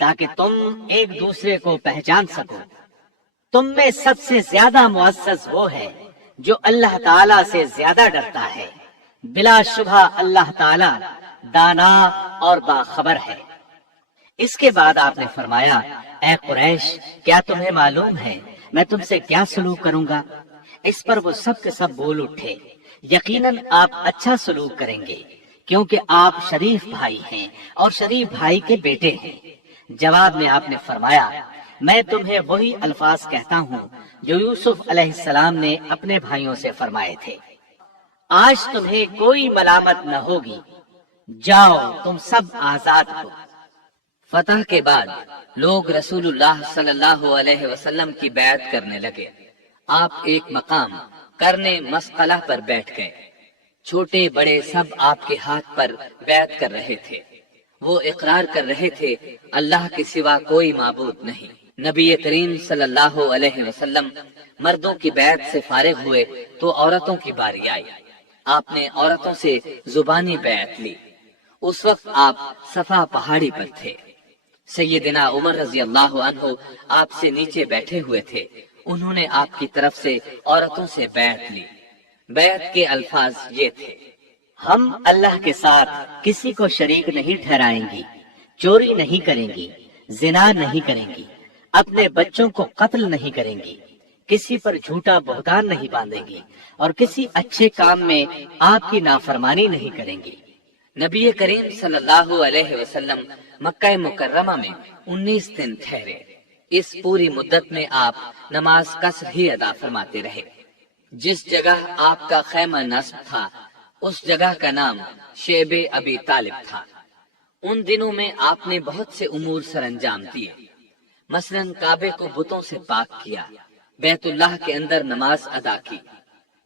تاکہ تم ایک دوسرے کو پہچان سکو۔ تم میں سب سے زیادہ معزز وہ ہے جو اللہ تعالیٰ سے زیادہ ڈرتا ہے۔ بلا شبہ اللہ تعالیٰ دانا اور باخبر ہے۔ اس کے بعد آپ نے فرمایا، اے قریش، کیا تمہیں معلوم ہے میں تم سے کیا سلوک کروں گا؟ اس پر وہ سب کے سب بول اٹھے، یقیناً آپ اچھا سلوک کریں گے کیونکہ آپ شریف بھائی ہیں اور شریف بھائی کے بیٹے ہیں۔ جواب میں آپ نے فرمایا، میں تمہیں وہی الفاظ کہتا ہوں جو یوسف علیہ السلام نے اپنے بھائیوں سے فرمائے تھے، آج تمہیں کوئی ملامت نہ ہوگی، جاؤ تم سب آزاد ہو۔ فتح کے بعد لوگ رسول اللہ صلی اللہ علیہ وسلم کی بیعت کرنے لگے۔ آپ ایک مقام کرنے مسقلہ پر بیٹھ گئے۔ چھوٹے بڑے سب آپ کے ہاتھ پر بیعت کر رہے تھے۔ وہ اقرار کر رہے تھے اللہ کے سوا کوئی معبود نہیں۔ نبی کریم صلی اللہ علیہ وسلم مردوں کی بیعت سے فارغ ہوئے تو عورتوں کی باری آئی۔ آپ نے عورتوں سے زبانی بیعت لی۔ اس وقت آپ صفا پہاڑی پر تھے۔ سیدنا عمر رضی اللہ عنہ آپ سے نیچے بیٹھے ہوئے تھے۔ انہوں نے آپ کی طرف سے عورتوں سے بیعت لی۔ بیعت کے الفاظ یہ تھے: ہم اللہ کے ساتھ کسی کو شریک نہیں ٹھہرائیں گی، چوری نہیں کریں گی، زنا نہیں کریں گی، اپنے بچوں کو قتل نہیں کریں گی، کسی پر جھوٹا بہتان نہیں باندھیں گی، اور کسی اچھے کام میں آپ کی نافرمانی نہیں کریں گی۔ نبی کریم صلی اللہ علیہ وسلم مکہ مکرمہ میں 19 دن ٹھہرے۔ اس پوری مدت میں آپ نماز قصر ہی ادا فرماتے رہے۔ جس جگہ آپ کا خیمہ نصب تھا اس جگہ کا نام شیب ابی طالب تھا۔ ان دنوں میں آپ نے بہت سے امور سر انجام دیے، مثلا کعبے کو بتوں سے پاک کیا، بیت اللہ کے اندر نماز ادا کی،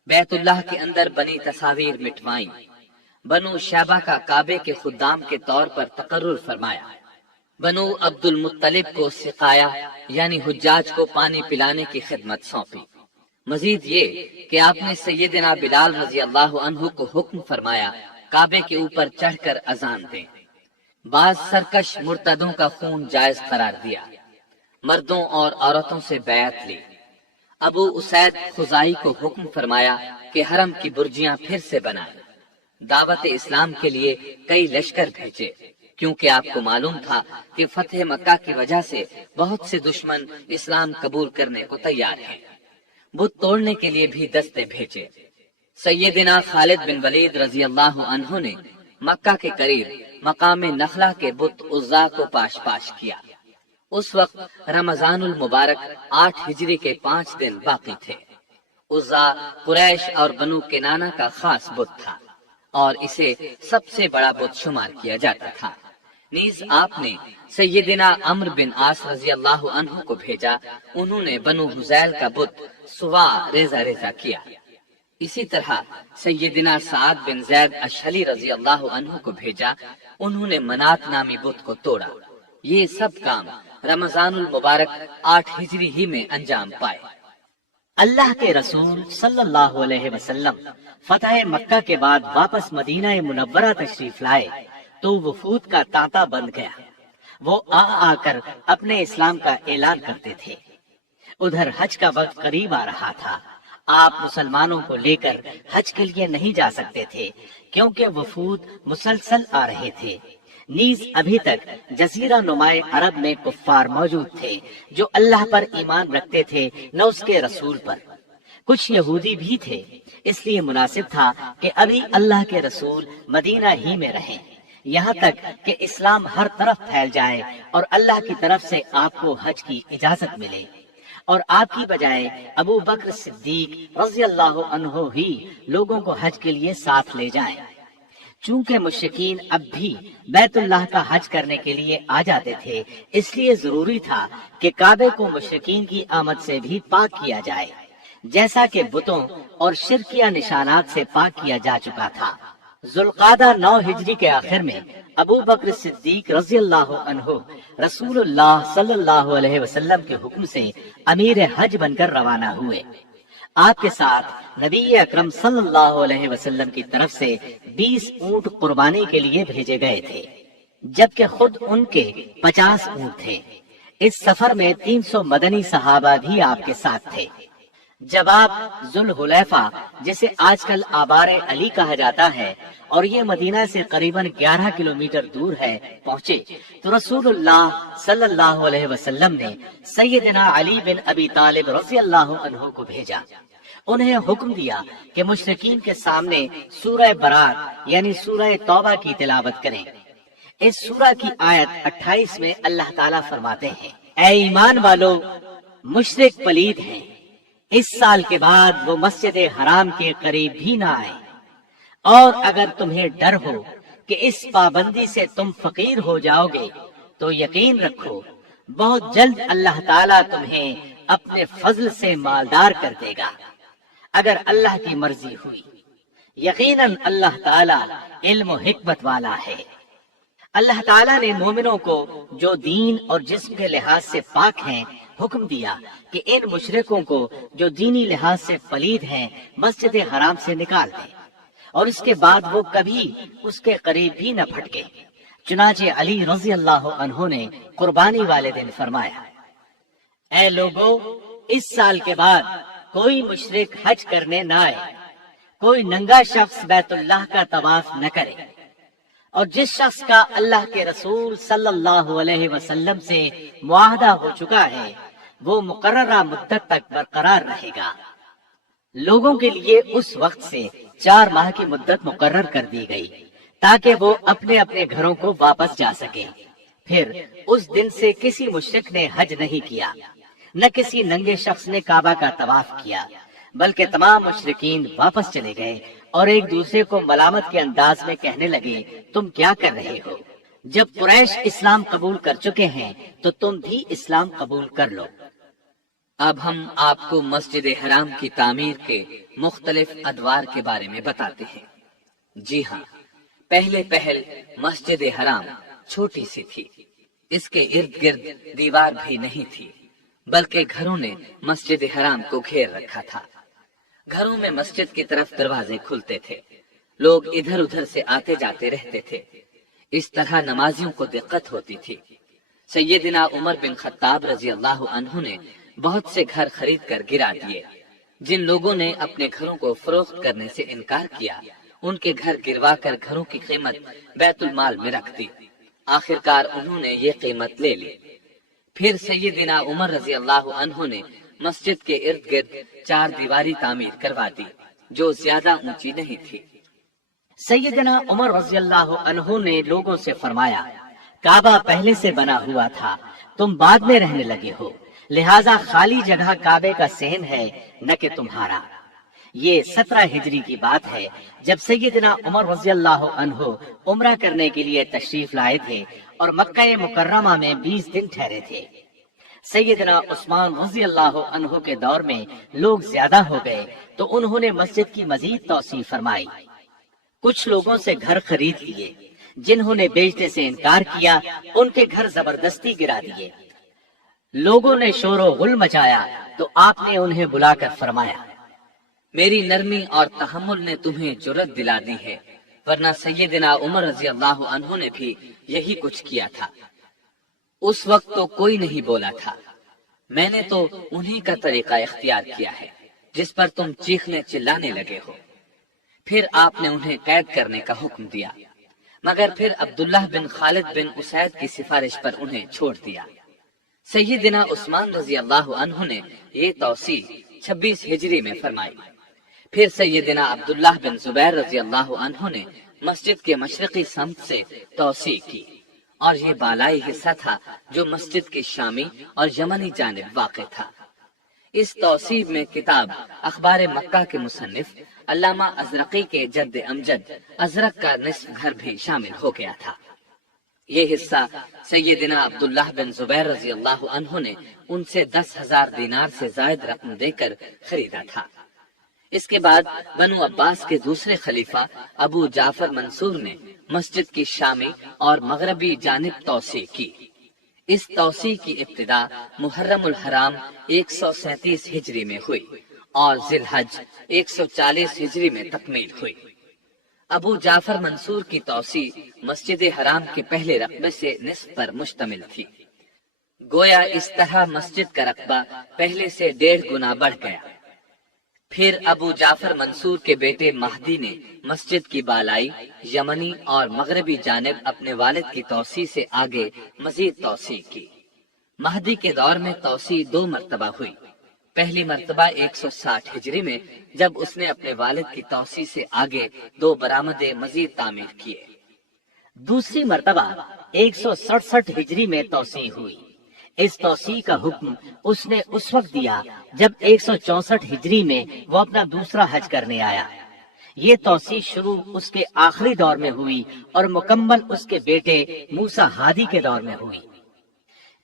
بیت اللہ کے اندر بنی تصاویر مٹوائیں، بنو شیبہ کا کعبے کے خدام کے طور پر تقرر فرمایا، بنو عبد المطلب کو سقایا یعنی حجاج کو پانی پلانے کی خدمت سونپی۔ مزید یہ کہ آپ نے سیدنا بلال رضی اللہ عنہ کو حکم فرمایا کعبے کے اوپر چڑھ کر اذان دیں۔ بعض سرکش مرتدوں کا خون جائز قرار دیا۔ مردوں اور عورتوں سے بیعت لی۔ ابو اسید خزائی کو حکم فرمایا کہ حرم کی برجیاں پھر سے بنائیں۔ دعوت اسلام کے لیے کئی لشکر بھیجے، کیونکہ آپ کو معلوم تھا کہ فتح مکہ کی وجہ سے بہت سے دشمن اسلام قبول کرنے کو تیار ہیں۔ بت توڑنے کے لیے بھی دستے بھیجے۔ سیدنا خالد بن ولید رضی اللہ عنہ نے مکہ کے قریب مقام نخلا کے بت عزا کو پاش پاش کیا۔ اس وقت رمضان المبارک 8 ہجری کے 5 دن باقی تھے۔ عزا قریش اور بنو کنانہ کا خاص بت تھا اور اسے سب سے بڑا بت شمار کیا جاتا تھا۔ نیز آپ نے سیدنا عمرو بن عاص رضی اللہ عنہ کو بھیجا۔ انہوں نے بنو حذیل کا بت سوا ریزہ ریزہ کیا۔ اسی طرح سیدنا سعد بن زید اشہلی رضی اللہ عنہ کو بھیجا۔ انہوں نے منات نامی بت کو توڑا۔ یہ سب کام رمضان المبارک 8 ہجری ہی میں انجام پائے۔ اللہ کے رسول صلی اللہ علیہ وسلم فتح مکہ کے بعد واپس مدینہ منورہ تشریف لائے تو وفود کا تانتا بند گیا۔ وہ آ کر اپنے اسلام کا اعلان کرتے تھے۔ ادھر حج کا وقت قریب آ رہا تھا۔ آپ مسلمانوں کو لے کر حج کے لیے نہیں جا سکتے تھے کیونکہ وفود مسلسل آ رہے تھے۔ نیز ابھی تک جزیرہ نمائے عرب میں کفار موجود تھے جو اللہ پر ایمان رکھتے تھے نہ اس کے رسول پر۔ کچھ یہودی بھی تھے، اس لیے مناسب تھا کہ ابھی اللہ کے رسول مدینہ ہی میں رہیں یہاں تک کہ اسلام ہر طرف پھیل جائے اور اللہ کی طرف سے آپ کو حج کی اجازت ملے اور آپ کی بجائے ابو بکر صدیق رضی اللہ عنہ ہی لوگوں کو حج کے لیے ساتھ لے جائیں۔ چونکہ مشرکین اب بھی بیت اللہ کا حج کرنے کے لیے آ جاتے تھے، اس لیے ضروری تھا کہ کعبے کو مشرکین کی آمد سے بھی پاک کیا جائے، جیسا کہ بتوں اور شرکیہ نشانات سے پاک کیا جا چکا تھا۔ ذوالقعدہ 9 ہجری کے آخر میں ابو بکر صدیق رضی اللہ عنہ رسول اللہ صلی اللہ علیہ وسلم کے حکم سے امیر حج بن کر روانہ ہوئے۔ آپ کے ساتھ نبی اکرم صلی اللہ علیہ وسلم کی طرف سے 20 اونٹ قربانی کے لیے بھیجے گئے تھے، جبکہ خود ان کے 50 اونٹ تھے۔ اس سفر میں 300 مدنی صحابہ بھی آپ کے ساتھ تھے۔ جب آپ ذوالحلیفہ جسے آج کل آبار علی کہا جاتا ہے اور یہ مدینہ سے قریباً 11 کلومیٹر دور ہے پہنچے تو رسول اللہ صلی اللہ علیہ وسلم نے سیدنا علی بن ابی طالب رضی اللہ عنہ کو بھیجا۔ انہیں حکم دیا کہ مشرکین کے سامنے سورہ برات یعنی سورہ توبہ کی تلاوت کریں۔ اس سورہ کی آیت 28 میں اللہ تعالیٰ فرماتے ہیں: اے ایمان والو، مشرک پلید ہیں، اس سال کے بعد وہ مسجد حرام کے قریب بھی نہ آئے، اور اگر تمہیں ڈر ہو کہ اس پابندی سے تم فقیر ہو جاؤ گے تو تو یقین رکھو بہت جلد اللہ تعالیٰ تمہیں اپنے فضل سے مالدار کر دے گا اگر اللہ کی مرضی ہوئی۔ یقیناً اللہ تعالیٰ علم و حکمت والا ہے۔ اللہ تعالیٰ نے مومنوں کو جو دین اور جسم کے لحاظ سے پاک ہیں حکم دیا کہ ان مشرکوں کو جو دینی لحاظ سے پلید ہیں مسجد حرام سے نکال دیں، اور اس کے بعد وہ کبھی اس کے قریب بھی نہ پھٹکے۔ چنانچہ علی رضی اللہ عنہ نے قربانی والے دن فرمایا، اے لوگو، اس سال کے بعد کوئی مشرک حج کرنے نہ آئے، کوئی ننگا شخص بیت اللہ کا طواف نہ کرے، اور جس شخص کا اللہ کے رسول صلی اللہ علیہ وسلم سے معاہدہ ہو چکا ہے وہ مقررہ مدت تک برقرار رہے گا۔ لوگوں کے لیے اس وقت سے 4 ماہ کی مدت مقرر کر دی گئی تاکہ وہ اپنے اپنے گھروں کو واپس جا سکیں۔ پھر اس دن سے کسی مشرک نے حج نہیں کیا، نہ کسی ننگے شخص نے کعبہ کا طواف کیا، بلکہ تمام مشرکین واپس چلے گئے اور ایک دوسرے کو ملامت کے انداز میں کہنے لگے، تم کیا کر رہے ہو؟ جب قریش اسلام قبول کر چکے ہیں تو تم بھی اسلام قبول کر لو۔ اب ہم آپ کو مسجد حرام کی تعمیر کے مختلف ادوار کے بارے میں بتاتے ہیں۔ جی ہاں، پہل مسجد حرام چھوٹی سی تھی، اس کے ارد گرد دیوار بھی نہیں تھی، بلکہ گھروں نے مسجد حرام کو گھیر رکھا تھا۔ گھروں میں مسجد کی طرف دروازے کھلتے تھے، لوگ ادھر ادھر سے آتے جاتے رہتے تھے، اس طرح نمازیوں کو دقت ہوتی تھی۔ سیدنا عمر بن خطاب رضی اللہ عنہ نے بہت سے گھر خرید کر گرا دیے۔ جن لوگوں نے اپنے گھروں کو فروخت کرنے سے انکار کیا ان کے گھر گروا کر گھروں کی قیمت بیت المال میں رکھ دی۔ آخرکار انہوں نے یہ قیمت لے لی۔ پھر سیدنا عمر رضی اللہ عنہ نے مسجد کے ارد گرد 4 دیواری تعمیر کروا دی جو زیادہ اونچی نہیں تھی۔ سیدنا عمر رضی اللہ عنہ نے لوگوں سے فرمایا، کعبہ پہلے سے بنا ہوا تھا، تم بعد میں رہنے لگے ہو، لہٰذا خالی جگہ کعبے کا صحن ہے نہ کہ تمہارا۔ یہ 17 ہجری کی بات ہے جب سیدنا عمر رضی اللہ عنہ عمرہ کرنے کے لیے تشریف لائے تھے اور مکہ مکرمہ میں 20 دن ٹھہرے تھے۔ سیدنا عثمان رضی اللہ عنہ کے دور میں لوگ زیادہ ہو گئے تو انہوں نے مسجد کی مزید توسیع فرمائی۔ کچھ لوگوں سے گھر خرید لیے، جنہوں نے بیچنے سے انکار کیا ان کے گھر زبردستی گرا دیے۔ لوگوں نے شور و غل مچایا تو آپ نے انہیں بلا کر فرمایا، میری نرمی اور تحمل نے تمہیں جرأت دلا دی ہے، ورنہ سیدنا عمر رضی اللہ عنہ نے بھی یہی کچھ کیا تھا۔ اس وقت تو کوئی نہیں بولا تھا، میں نے تو انہی کا طریقہ اختیار کیا ہے جس پر تم چیخنے چلانے لگے ہو۔ پھر آپ نے انہیں قید کرنے کا حکم دیا، مگر پھر عبداللہ بن خالد بن اسید کی سفارش پر انہیں چھوڑ دیا۔ سیدنا عثمان رضی اللہ عنہ نے یہ توسیع 26 ہجری میں فرمائی۔ پھر سیدنا عبداللہ بن زبیر رضی اللہ عنہ نے مسجد کے مشرقی سمت سے توسیع کی، اور یہ بالائی حصہ تھا جو مسجد کی شامی اور یمنی جانب واقع تھا۔ اس توسیع میں کتاب اخبار مکہ کے مصنف علامہ ازرقی کے جد امجد ازرق کا نصف گھر بھی شامل ہو گیا تھا۔ یہ حصہ سیدنا عبداللہ بن زبیر رضی اللہ عنہ نے ان سے 10,000 دینار سے زائد رقم دے کر خریدا تھا۔ اس کے بعد بنو عباس کے دوسرے خلیفہ ابو جعفر منصور نے مسجد کی شامی اور مغربی جانب توسیع کی۔ اس توسیع کی ابتدا محرم الحرام 137 ہجری میں ہوئی اور ذی الحج 140 ہجری میں تکمیل ہوئی۔ ابو جعفر منصور کی توسیع مسجد حرام کے پہلے رقبے سے نصف پر مشتمل تھی۔ گویا اس طرح مسجد کا رقبہ پہلے سے 1.5 گنا بڑھ گیا۔ پھر ابو جعفر منصور کے بیٹے مہدی نے مسجد کی بالائی، یمنی اور مغربی جانب اپنے والد کی توسیع سے آگے مزید توسیع کی۔ مہدی کے دور میں توسیع 2 مرتبہ ہوئی۔ پہلی مرتبہ 160 ہجری میں جب اس نے اپنے والد کی توسیع سے آگے 2 برآمدے مزید تعمیر کیے۔ دوسری مرتبہ 167 ہجری میں توسیع ہوئی۔ اس توسیع کا حکم اس نے اس وقت دیا جب 164 ہجری میں وہ اپنا دوسرا حج کرنے آیا۔ یہ توسیع شروع اس کے آخری دور میں ہوئی اور مکمل اس کے بیٹے موسیٰ ہادی کے دور میں ہوئی۔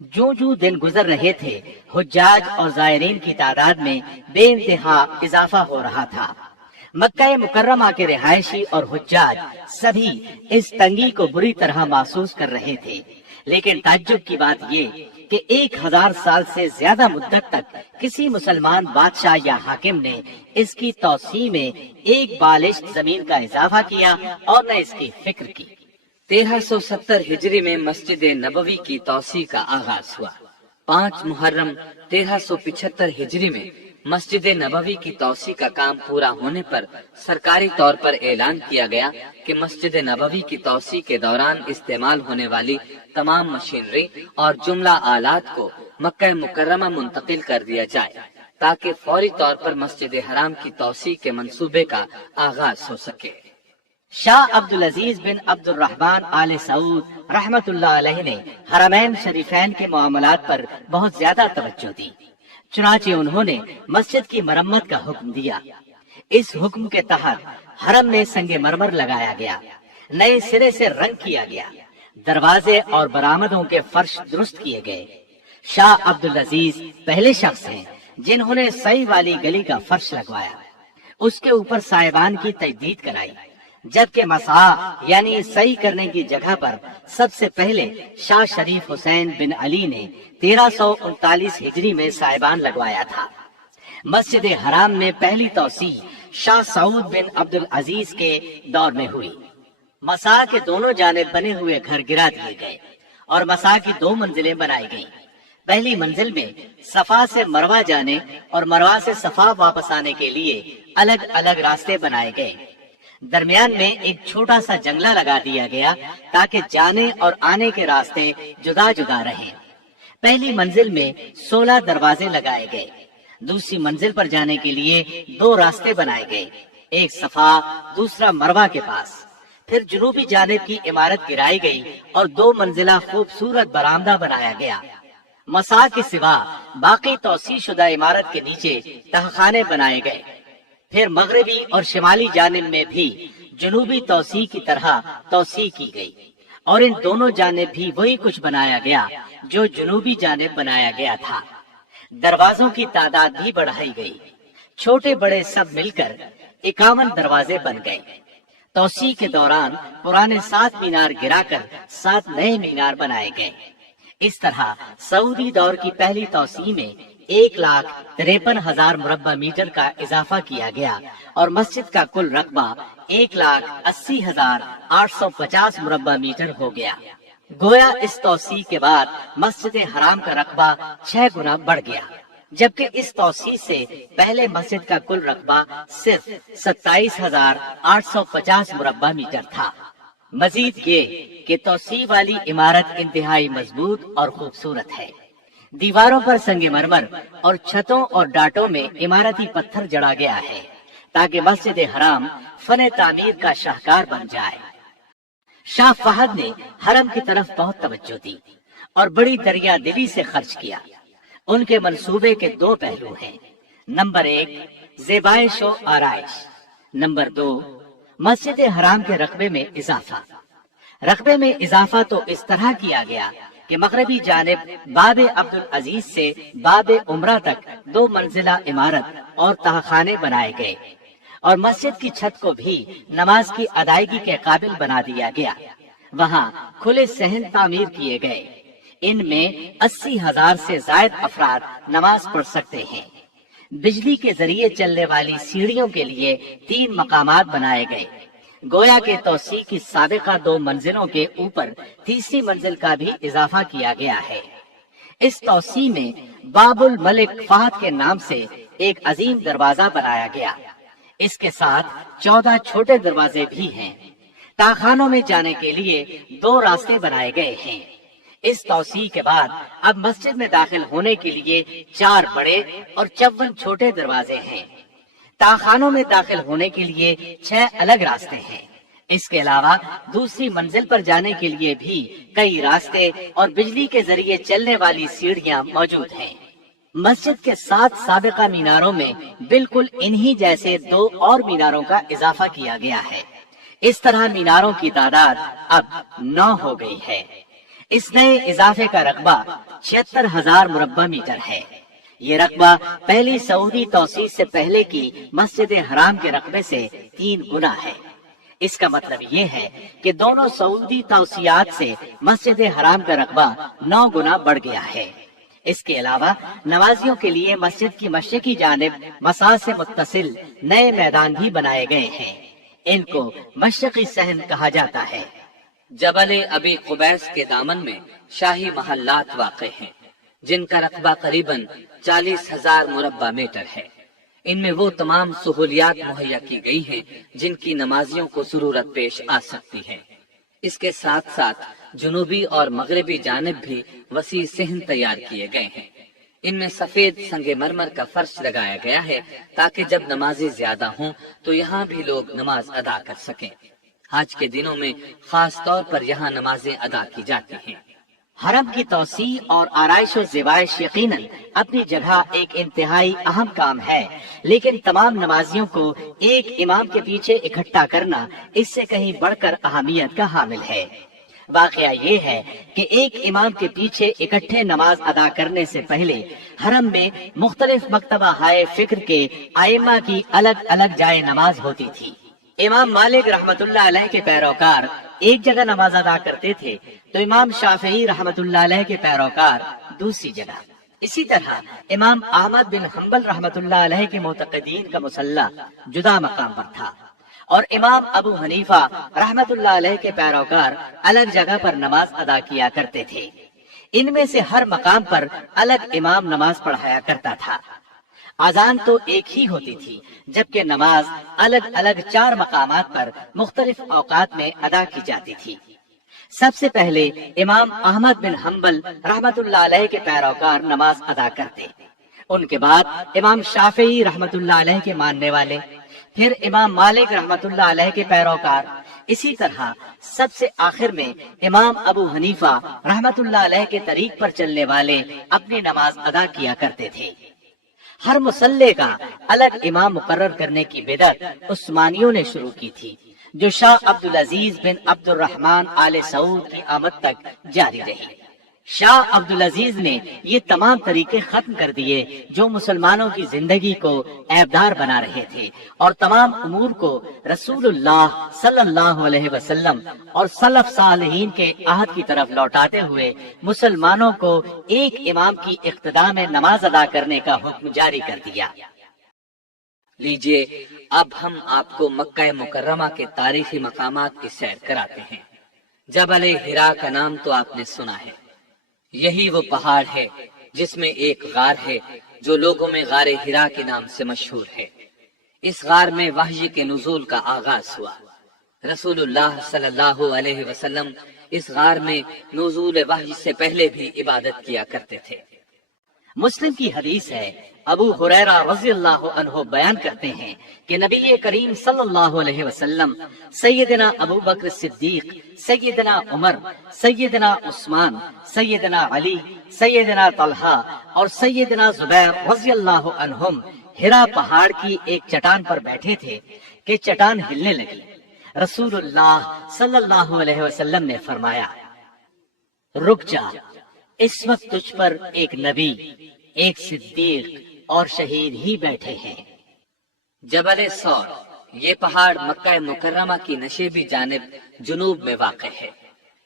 جو جو دن گزر رہے تھے حجاج اور زائرین کی تعداد میں بے انتہا اضافہ ہو رہا تھا۔ مکہ مکرمہ کے رہائشی اور حجاج سبھی اس تنگی کو بری طرح محسوس کر رہے تھے، لیکن تعجب کی بات یہ کہ 1000 سال سے زیادہ مدت تک کسی مسلمان بادشاہ یا حاکم نے اس کی توسیع میں ایک بالشت زمین کا اضافہ کیا اور نہ اس کی فکر کی۔ 1370 ہجری میں مسجد نبوی کی توسیع کا آغاز ہوا۔ 5 محرم 1375 ہجری میں مسجد نبوی کی توسیع کا کام پورا ہونے پر سرکاری طور پر اعلان کیا گیا کہ مسجد نبوی کی توسیع کے دوران استعمال ہونے والی تمام مشینری اور جملہ آلات کو مکہ مکرمہ منتقل کر دیا جائے تاکہ فوری طور پر مسجد حرام کی توسیع کے منصوبے کا آغاز ہو سکے۔ شاہ عبدالعزیز بن عبد الرحمن آل سعود رحمت اللہ علیہ نے حرمین شریفین کے معاملات پر بہت زیادہ توجہ دی، چنانچہ انہوں نے مسجد کی مرمت کا حکم دیا۔ اس حکم کے تحت حرم میں سنگ مرمر لگایا گیا، نئے سرے سے رنگ کیا گیا، دروازے اور برآمدوں کے فرش درست کیے گئے۔ شاہ عبدالعزیز پہلے شخص ہیں جنہوں نے سعی والی گلی کا فرش لگوایا، اس کے اوپر سائبان کی تجدید کرائی، جبکہ مسعی یعنی سعی کرنے کی جگہ پر سب سے پہلے شاہ شریف حسین بن علی نے 1339 ہجری میں سائبان لگوایا تھا۔ مسجد حرام میں پہلی توسیع شاہ سعود بن عبدالعزیز کے دور میں ہوئی۔ مسعی کے دونوں جانب بنے ہوئے گھر گرا دیے گئے اور مسعی کی 2 منزلیں بنائی گئیں۔ پہلی منزل میں صفا سے مروہ جانے اور مروہ سے صفا واپس آنے کے لیے الگ الگ راستے بنائے گئے۔ درمیان میں ایک چھوٹا سا جنگلہ لگا دیا گیا تاکہ جانے اور آنے کے راستے جدا جدا رہیں۔ پہلی منزل میں 16 دروازے لگائے گئے۔ دوسری منزل پر جانے کے لیے 2 راستے بنائے گئے، ایک صفا دوسرا مروہ کے پاس۔ پھر جنوبی جانب کی عمارت گرائی گئی اور 2 منزلہ خوبصورت برآمدہ بنایا گیا۔ مسعی کے سوا باقی توسیع شدہ عمارت کے نیچے تہخانے بنائے گئے۔ پھر مغربی اور شمالی جانب میں بھی جنوبی توسیع کی طرح توسیع کی گئی اور ان دونوں جانب بھی وہی کچھ بنایا گیا جو جنوبی جانب بنایا گیا تھا۔ دروازوں کی تعداد بھی بڑھائی گئی، چھوٹے بڑے سب مل کر 51 دروازے بن گئے۔ توسیع کے دوران پرانے 7 مینار گرا کر 7 نئے مینار بنائے گئے۔ اس طرح سعودی دور کی پہلی توسیع میں 1,53,000 مربع میٹر کا اضافہ کیا گیا اور مسجد کا کل رقبہ 1,80,850 مربع میٹر ہو گیا۔ گویا اس توسیع کے بعد مسجد حرام کا رقبہ 6 گنا بڑھ گیا، جبکہ اس توسیع سے پہلے مسجد کا کل رقبہ صرف 27,850 مربع میٹر تھا۔ مزید یہ کہ توسیع والی عمارت انتہائی مضبوط اور خوبصورت ہے۔ دیواروں پر سنگ مرمر اور چھتوں اور ڈاٹوں میں عمارتی پتھر جڑا گیا ہے تاکہ مسجد حرام فن تعمیر کا شاہکار بن جائے۔ شاہ فہد نے حرم کی طرف بہت توجہ دی اور بڑی دریا دلی سے خرچ کیا۔ ان کے منصوبے کے 2 پہلو ہیں، نمبر 1 زیبائش و آرائش، نمبر 2 مسجد حرام کے رقبے میں اضافہ۔ رقبے میں اضافہ تو اس طرح کیا گیا کہ مغربی جانب باب عبدالعزیز سے باب عمرہ تک 2 منزلہ عمارت اور تہخانے بنائے گئے اور مسجد کی چھت کو بھی نماز کی ادائیگی کے قابل بنا دیا گیا۔ وہاں کھلے صحن تعمیر کیے گئے، ان میں 80,000 سے زائد افراد نماز پڑھ سکتے ہیں۔ بجلی کے ذریعے چلنے والی سیڑھیوں کے لیے 3 مقامات بنائے گئے۔ گویا کے توسیع کی سابقہ 2 منزلوں کے اوپر تیسری منزل کا بھی اضافہ کیا گیا ہے۔ اس توسیع میں باب الملک فہد کے نام سے ایک عظیم دروازہ بنایا گیا، اس کے ساتھ 14 چھوٹے دروازے بھی ہیں۔ تاخانوں میں جانے کے لیے 2 راستے بنائے گئے ہیں۔ اس توسیع کے بعد اب مسجد میں داخل ہونے کے لیے 4 بڑے اور 54 چھوٹے دروازے ہیں۔ تاخانوں میں داخل ہونے کے لیے 6 الگ راستے ہیں۔ اس کے علاوہ دوسری منزل پر جانے کے لیے بھی کئی راستے اور بجلی کے ذریعے چلنے والی سیڑھیاں موجود ہیں۔ مسجد کے 7 سابقہ میناروں میں بالکل انہی جیسے 2 اور میناروں کا اضافہ کیا گیا ہے۔ اس طرح میناروں کی تعداد اب 9 ہو گئی ہے۔ اس نئے اضافے کا رقبہ 76,000 مربع میٹر ہے۔ یہ رقبہ پہلی سعودی توسیع سے پہلے کی مسجد حرام کے رقبے سے 3 گنا ہے۔ اس کا مطلب یہ ہے کہ دونوں سعودی توسیعات سے مسجد حرام کا رقبہ 9 گنا بڑھ گیا ہے۔ اس کے علاوہ نمازیوں کے لیے مسجد کی مشرقی جانب مساح سے متصل نئے میدان بھی بنائے گئے ہیں۔ ان کو مشرقی صحن کہا جاتا ہے۔ جبل ابی قبیس کے دامن میں شاہی محلات واقع ہیں، جن کا رقبہ قریباً 40,000 مربع میٹر ہے۔ ان میں وہ تمام سہولیات مہیا کی گئی ہیں جن کی نمازیوں کو ضرورت پیش آ سکتی ہے۔ اس کے ساتھ ساتھ جنوبی اور مغربی جانب بھی وسیع صحن تیار کیے گئے ہیں۔ ان میں سفید سنگ مرمر کا فرش لگایا گیا ہے تاکہ جب نمازی زیادہ ہوں تو یہاں بھی لوگ نماز ادا کر سکیں۔ حج کے دنوں میں خاص طور پر یہاں نمازیں ادا کی جاتی ہیں۔ حرم کی توسیع اور آرائش و زیبائش یقیناً اپنی جگہ ایک انتہائی اہم کام ہے، لیکن تمام نمازیوں کو ایک امام کے پیچھے اکٹھا کرنا اس سے کہیں بڑھ کر اہمیت کا حامل ہے۔ واقعہ یہ ہے کہ ایک امام کے پیچھے اکٹھے نماز ادا کرنے سے پہلے حرم میں مختلف مکتبہ ہائے فکر کے ائمہ کی الگ الگ جائے نماز ہوتی تھی۔ امام مالک رحمت اللہ علیہ کے پیروکار ایک جگہ نماز ادا کرتے تھے تو امام شافعی رحمت اللہ علیہ کے پیروکار دوسری جگہ۔ اسی طرح امام احمد بن حنبل رحمت اللہ علیہ کے معتقدین کا مصلی جدا مقام پر تھا، اور امام ابو حنیفہ رحمت اللہ علیہ کے پیروکار الگ جگہ پر نماز ادا کیا کرتے تھے۔ ان میں سے ہر مقام پر الگ امام نماز پڑھایا کرتا تھا۔ اذان تو ایک ہی ہوتی تھی، جبکہ نماز الگ الگ 4 مقامات پر مختلف اوقات میں ادا کی جاتی تھی۔ سب سے پہلے امام احمد بن حنبل رحمت اللہ علیہ کے پیروکار نماز ادا کرتے، ان کے بعد امام شافعی رحمت اللہ علیہ کے ماننے والے، پھر امام مالک رحمت اللہ علیہ کے پیروکار، اسی طرح سب سے آخر میں امام ابو حنیفہ رحمت اللہ علیہ کے طریق پر چلنے والے اپنی نماز ادا کیا کرتے تھے۔ ہر مصلی کا الگ امام مقرر کرنے کی بدعت عثمانیوں نے شروع کی تھی، جو شاہ عبدالعزیز بن عبد الرحمن آل سعود کی آمد تک جاری رہی۔ شاہ عبدالعزیز نے یہ تمام طریقے ختم کر دیے جو مسلمانوں کی زندگی کو عیبدار بنا رہے تھے، اور تمام امور کو رسول اللہ صلی اللہ علیہ وسلم اور سلف صالحین کے عہد کی طرف لوٹاتے ہوئے مسلمانوں کو ایک امام کی اقتداء میں نماز ادا کرنے کا حکم جاری کر دیا۔ لیجئے اب ہم آپ کو مکہ مکرمہ کے تاریخی مقامات کی سیر کراتے ہیں۔ جبل حرا کا نام تو آپ نے سنا ہے۔ یہی وہ پہاڑ ہے جس میں ایک غار ہے جو لوگوں میں غار حرا کے نام سے مشہور ہے۔ اس غار میں وحی کے نزول کا آغاز ہوا۔ رسول اللہ صلی اللہ علیہ وسلم اس غار میں نزول وحی سے پہلے بھی عبادت کیا کرتے تھے۔ مسلم کی حدیث ہے، ابو ہریرہ رضی اللہ عنہ بیان کرتے ہیں کہ نبی کریم صلی اللہ علیہ وسلم سیدنا ابو بکر صدیق، سیدنا عمر، سیدنا عثمان، سیدنا علی، سیدنا طلحہ اور سیدنا زبیر رضی اللہ عنہم حرا پہاڑ کی ایک چٹان پر بیٹھے تھے کہ چٹان ہلنے لگی۔ رسول اللہ صلی اللہ علیہ وسلم نے فرمایا، رک جا، اس وقت تجھ پر ایک نبی، ایک صدیق اور شہید ہی بیٹھے ہیں۔ جبل ثور، یہ پہاڑ مکہ مکرمہ کی نشیبی جانب جنوب میں واقع ہے۔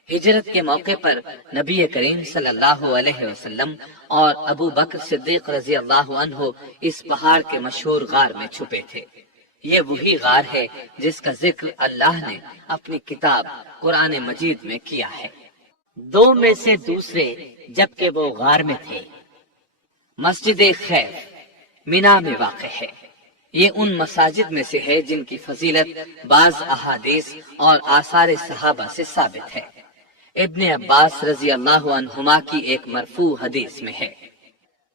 ہجرت کے موقع پر نبی کریم صلی اللہ علیہ وسلم اور ابو بکر صدیق رضی اللہ عنہ اس پہاڑ کے مشہور غار میں چھپے تھے۔ یہ وہی غار ہے جس کا ذکر اللہ نے اپنی کتاب قرآن مجید میں کیا ہے۔ 2 میں سے دوسرے جبکہ وہ غار میں تھے۔ مسجد خیف مینا میں واقع ہے۔ یہ ان مساجد میں سے ہے جن کی فضیلت بعض احادیث اور آثار صحابہ سے ثابت ہے۔ ابن عباس رضی اللہ عنہما کی ایک مرفوع حدیث میں ہے،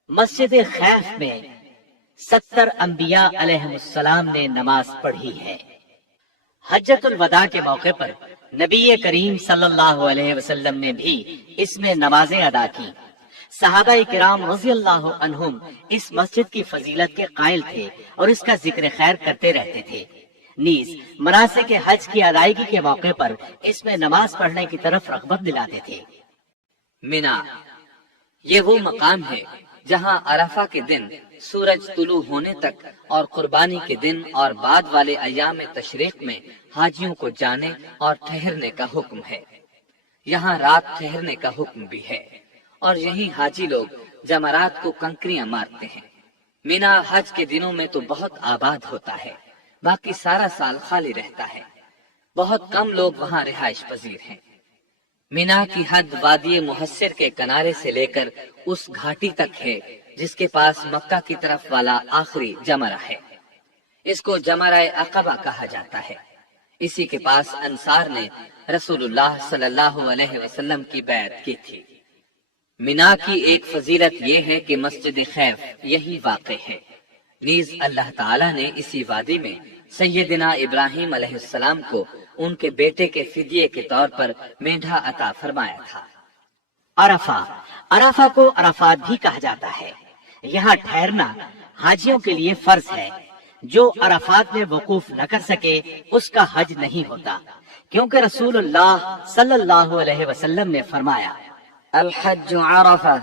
مسجد خیف میں 70 انبیاء علیہ السلام نے نماز پڑھی ہے۔ حجۃ الوداع کے موقع پر نبی کریم صلی اللہ علیہ وسلم نے بھی اس میں نمازیں ادا کی۔ صحابہ کرام رضی اللہ عنہم اس مسجد کی فضیلت کے قائل تھے اور اس کا ذکر خیر کرتے رہتے تھے۔ نیز مناسک حج کی ادائیگی کے موقع پر اس میں نماز پڑھنے کی طرف رغبت دلاتے تھے۔ مینا یہ وہ مقام ہے جہاں عرفہ کے دن سورج طلوع ہونے تک اور قربانی کے دن اور بعد والے ایام تشریق میں حاجیوں کو جانے اور ٹھہرنے کا حکم ہے۔ یہاں رات ٹھہرنے کا حکم بھی ہے اور یہی حاجی لوگ جمرات کو کنکریاں مارتے ہیں۔ مینا حج کے دنوں میں تو بہت آباد ہوتا ہے، باقی سارا سال خالی رہتا ہے۔ بہت کم لوگ وہاں رہائش پذیر ہیں۔ مینا کی حد وادی محسر کے کنارے سے لے کر اس گھاٹی تک ہے جس کے پاس مکہ کی طرف والا آخری جمرہ ہے۔ اس کو جمرہ عقبہ کہا جاتا ہے۔ اسی کے پاس انصار نے رسول اللہ صلی اللہ علیہ وسلم کی بیعت کی تھی۔ مینا کی ایک فضیلت یہ ہے کہ مسجد خیف یہی واقع ہے۔ نیز اللہ تعالی نے اسی وادی میں سیدنا ابراہیم علیہ السلام کو ان کے بیٹے کے فدیے کے طور پر مینڈھا عطا فرمایا تھا۔ عرفہ، عرفہ کو عرفات بھی کہا جاتا ہے۔ یہاں ٹھہرنا حاجیوں کے لیے فرض ہے۔ جو عرفات میں وقوف نہ کر سکے اس کا حج نہیں ہوتا، کیونکہ رسول اللہ صلی اللہ علیہ وسلم نے فرمایا الحج عرفہ،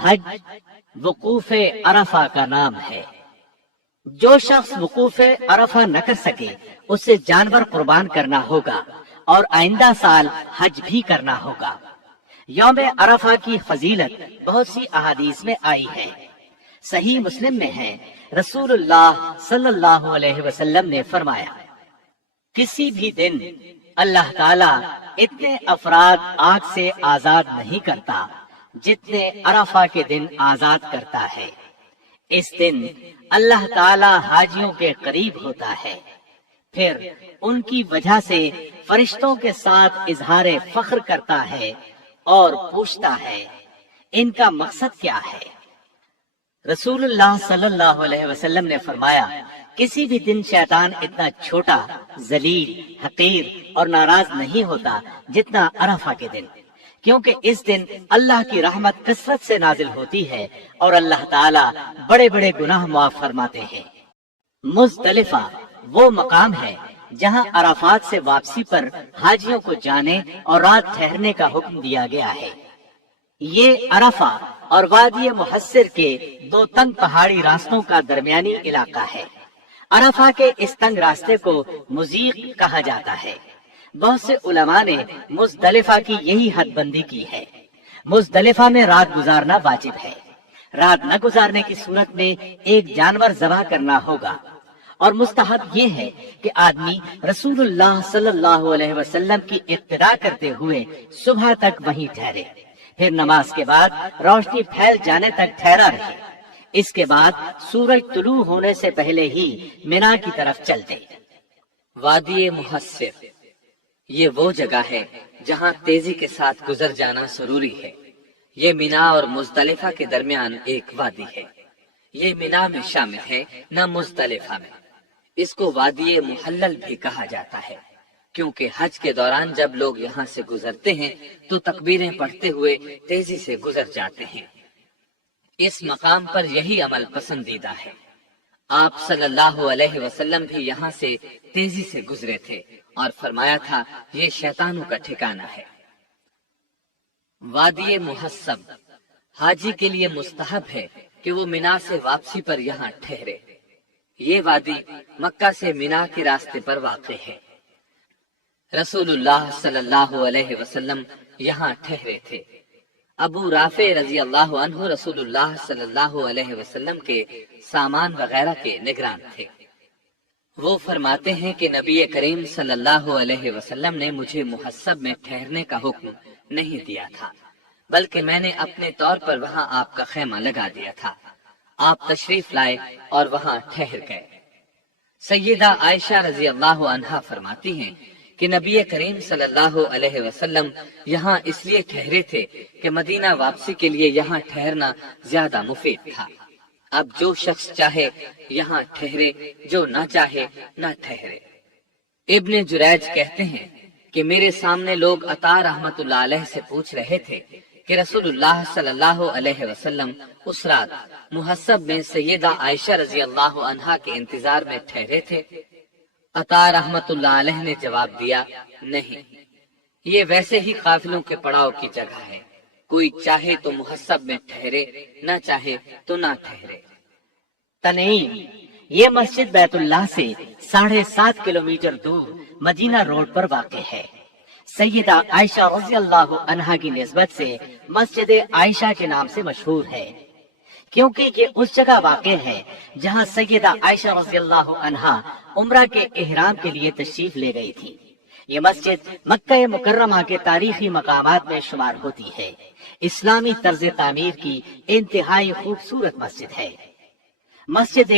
حج وقوف عرفہ کا نام ہے۔ جو شخص وقوف عرفہ نہ کر سکے اسے جانور قربان کرنا ہوگا اور آئندہ سال حج بھی کرنا ہوگا۔ یوم عرفہ کی فضیلت بہت سی احادیث میں آئی ہے۔ صحیح مسلم میں ہے، رسول اللہ صلی اللہ علیہ وسلم نے فرمایا، کسی بھی دن اللہ تعالیٰ اتنے افراد آگ سے آزاد نہیں کرتا جتنے عرفہ کے دن آزاد کرتا ہے۔ اس دن اللہ تعالیٰ حاجیوں کے قریب ہوتا ہے، پھر ان کی وجہ سے فرشتوں کے ساتھ اظہار فخر کرتا ہے اور پوچھتا ہے ان کا مقصد کیا ہے۔ رسول اللہ صلی اللہ علیہ وسلم نے فرمایا، کسی بھی دن شیطان اتنا چھوٹا، ذلیل، حقیر اور ناراض نہیں ہوتا جتنا عرفہ کے دن، کیونکہ اس دن اللہ کی رحمت کثرت سے نازل ہوتی ہے اور اللہ تعالیٰ بڑے بڑے گناہ معاف فرماتے ہیں۔ مزدلفہ وہ مقام ہے جہاں عرفات سے واپسی پر حاجیوں کو جانے اور رات ٹھہرنے کا حکم دیا گیا ہے۔ یہ عرفہ اور وادی محسر کے دو تنگ پہاڑی راستوں کا درمیانی علاقہ ہے۔ عرفہ کے اس تنگ راستے کو مضیق کہا جاتا ہے۔ بہت سے علماء نے مزدلفہ کی یہی حد بندی کی ہے۔ مزدلفہ میں رات گزارنا واجب ہے۔ رات نہ گزارنے کی صورت میں ایک جانور ذبح کرنا ہوگا، اور مستحب یہ ہے کہ آدمی رسول اللہ صلی اللہ علیہ وسلم کی اقتداء کرتے ہوئے صبح تک وہیں ٹھہرے، پھر نماز کے بعد روشنی پھیل جانے تک ٹھہرا رہے۔ اس کے بعد سورج طلوع ہونے سے پہلے ہی مینا کی طرف چل دے۔ وادی محسر یہ وہ جگہ ہے جہاں تیزی کے ساتھ گزر جانا ضروری ہے۔ یہ مینا اور مزدلفہ کے درمیان ایک وادی ہے۔ یہ مینا میں شامل ہے، نہ مزدلفہ میں۔ اس کو وادی محلل بھی کہا جاتا ہے، کیونکہ حج کے دوران جب لوگ یہاں سے گزرتے ہیں تو تکبیریں پڑھتے ہوئے تیزی سے گزر جاتے ہیں۔ اس مقام پر یہی عمل پسندیدہ ہے۔ آپ صلی اللہ علیہ وسلم بھی یہاں سے تیزی سے گزرے تھے اور فرمایا تھا، یہ شیطانوں کا ٹھکانہ ہے۔ وادی محسب حاجی کے لیے مستحب ہے کہ وہ مینا سے واپسی پر یہاں ٹھہرے۔ یہ وادی مکہ سے مینا کے راستے پر واقع ہے۔ رسول اللہ صلی اللہ علیہ وسلم یہاں ٹھہرے تھے۔ ابو رافع رضی اللہ عنہ رسول اللہ صلی اللہ علیہ وسلم کے سامان وغیرہ کے نگران تھے۔ وہ فرماتے ہیں کہ نبی کریم صلی اللہ علیہ وسلم نے مجھے محسب میں ٹھہرنے کا حکم نہیں دیا تھا، بلکہ میں نے اپنے طور پر وہاں آپ کا خیمہ لگا دیا تھا۔ آپ تشریف لائے اور وہاں ٹھہر گئے۔ سیدہ عائشہ رضی اللہ عنہا فرماتی ہیں کہ نبی کریم صلی اللہ علیہ وسلم یہاں اس لیے ٹھہرے تھے کہ مدینہ واپسی کے لیے یہاں ٹھہرنا زیادہ مفید تھا۔ اب جو شخص چاہے یہاں ٹھہرے، جو نہ چاہے نہ ٹھہرے۔ ابن جریج کہتے ہیں کہ میرے سامنے لوگ عطا رحمت اللہ علیہ سے پوچھ رہے تھے کہ رسول اللہ صلی اللہ علیہ وسلم اس رات محسب میں سیدہ عائشہ رضی اللہ عنہا کے انتظار میں ٹھہرے تھے؟ عطا رحمت اللہ علیہ نے جواب دیا، نہیں، یہ ویسے ہی قافلوں کے پڑاؤ کی جگہ ہے، کوئی چاہے تو محسب میں ٹھہرے، نہ چاہے تو نہ ٹھہرے۔ تنعیم، یہ مسجد بیت اللہ سے 7.5 کلومیٹر دور مدینہ روڈ پر واقع ہے۔ سیدہ عائشہ رضی اللہ عنہا کی نسبت سے مسجد عائشہ کے نام سے مشہور ہے، کیونکہ یہ اس جگہ واقع ہے جہاں سیدہ عائشہ رضی اللہ عنہا عمرہ کے احرام کے لیے تشریف لے گئی تھی۔ یہ مسجد مکہ مکرمہ کے تاریخی مقامات میں شمار ہوتی ہے۔ اسلامی طرز تعمیر کی انتہائی خوبصورت مسجد ہے۔ مسجد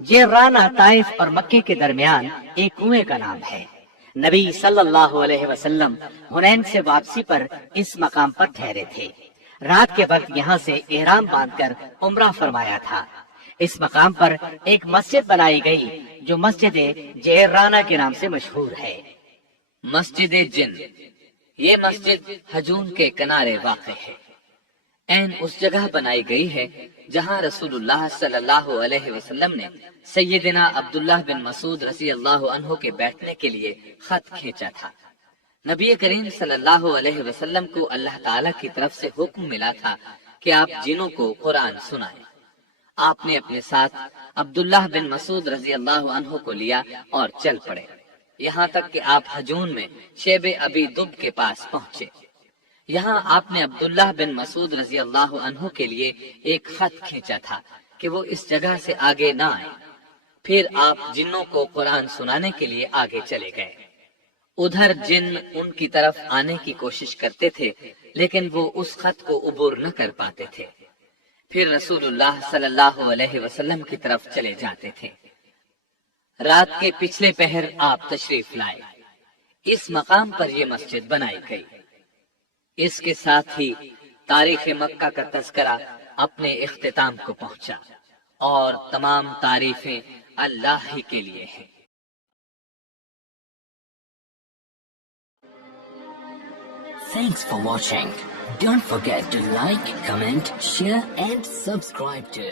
جعرانہ طائف اور مکے کے درمیان ایک کنویں کا نام ہے۔ نبی صلی اللہ علیہ وسلم حنین سے واپسی پر اس مقام پر ٹھہرے تھے۔ رات کے وقت یہاں سے احرام باندھ کر عمرہ فرمایا تھا۔ اس مقام پر ایک مسجد بنائی گئی جو مسجد جعرانہ کے نام سے مشہور ہے۔ مسجد جن، یہ مسجد ہجون کے کنارے واقع ہے۔ عین اس جگہ بنائی گئی ہے جہاں رسول اللہ صلی اللہ علیہ وسلم نے سیدنا عبداللہ بن مسعود رضی اللہ عنہ کے بیٹھنے کے لیے خط کھینچا تھا۔ نبی کریم صلی اللہ علیہ وسلم کو اللہ تعالی کی طرف سے حکم ملا تھا کہ آپ جنوں کو قرآن سنائیں۔ آپ نے اپنے ساتھ عبداللہ بن مسعود رضی اللہ عنہ کو لیا اور چل پڑے، یہاں تک کہ آپ ہجون میں شیب ابی دب کے پاس پہنچے۔ یہاں آپ نے عبداللہ بن مسعود رضی اللہ عنہ کے لیے ایک خط کھینچا تھا کہ وہ اس جگہ سے آگے نہ آئے۔ پھر آپ جنوں کو قرآن سنانے کے لیے آگے چلے گئے۔ ادھر جن ان کی طرف آنے کی کوشش کرتے تھے، لیکن وہ اس خط کو عبور نہ کر پاتے تھے۔ پھر رسول اللہ صلی اللہ علیہ وسلم کی طرف چلے جاتے تھے۔ رات کے پچھلے پہر آپ تشریف لائے۔ اس مقام پر یہ مسجد بنائی گئی۔ اس کے ساتھ ہی تاریخ مکہ کا تذکرہ اپنے اختتام کو پہنچا، اور تمام تعریفیں اللہ ہی کے لیے ہیں۔ Thanks for watching. Don't forget to like, comment, share and subscribe to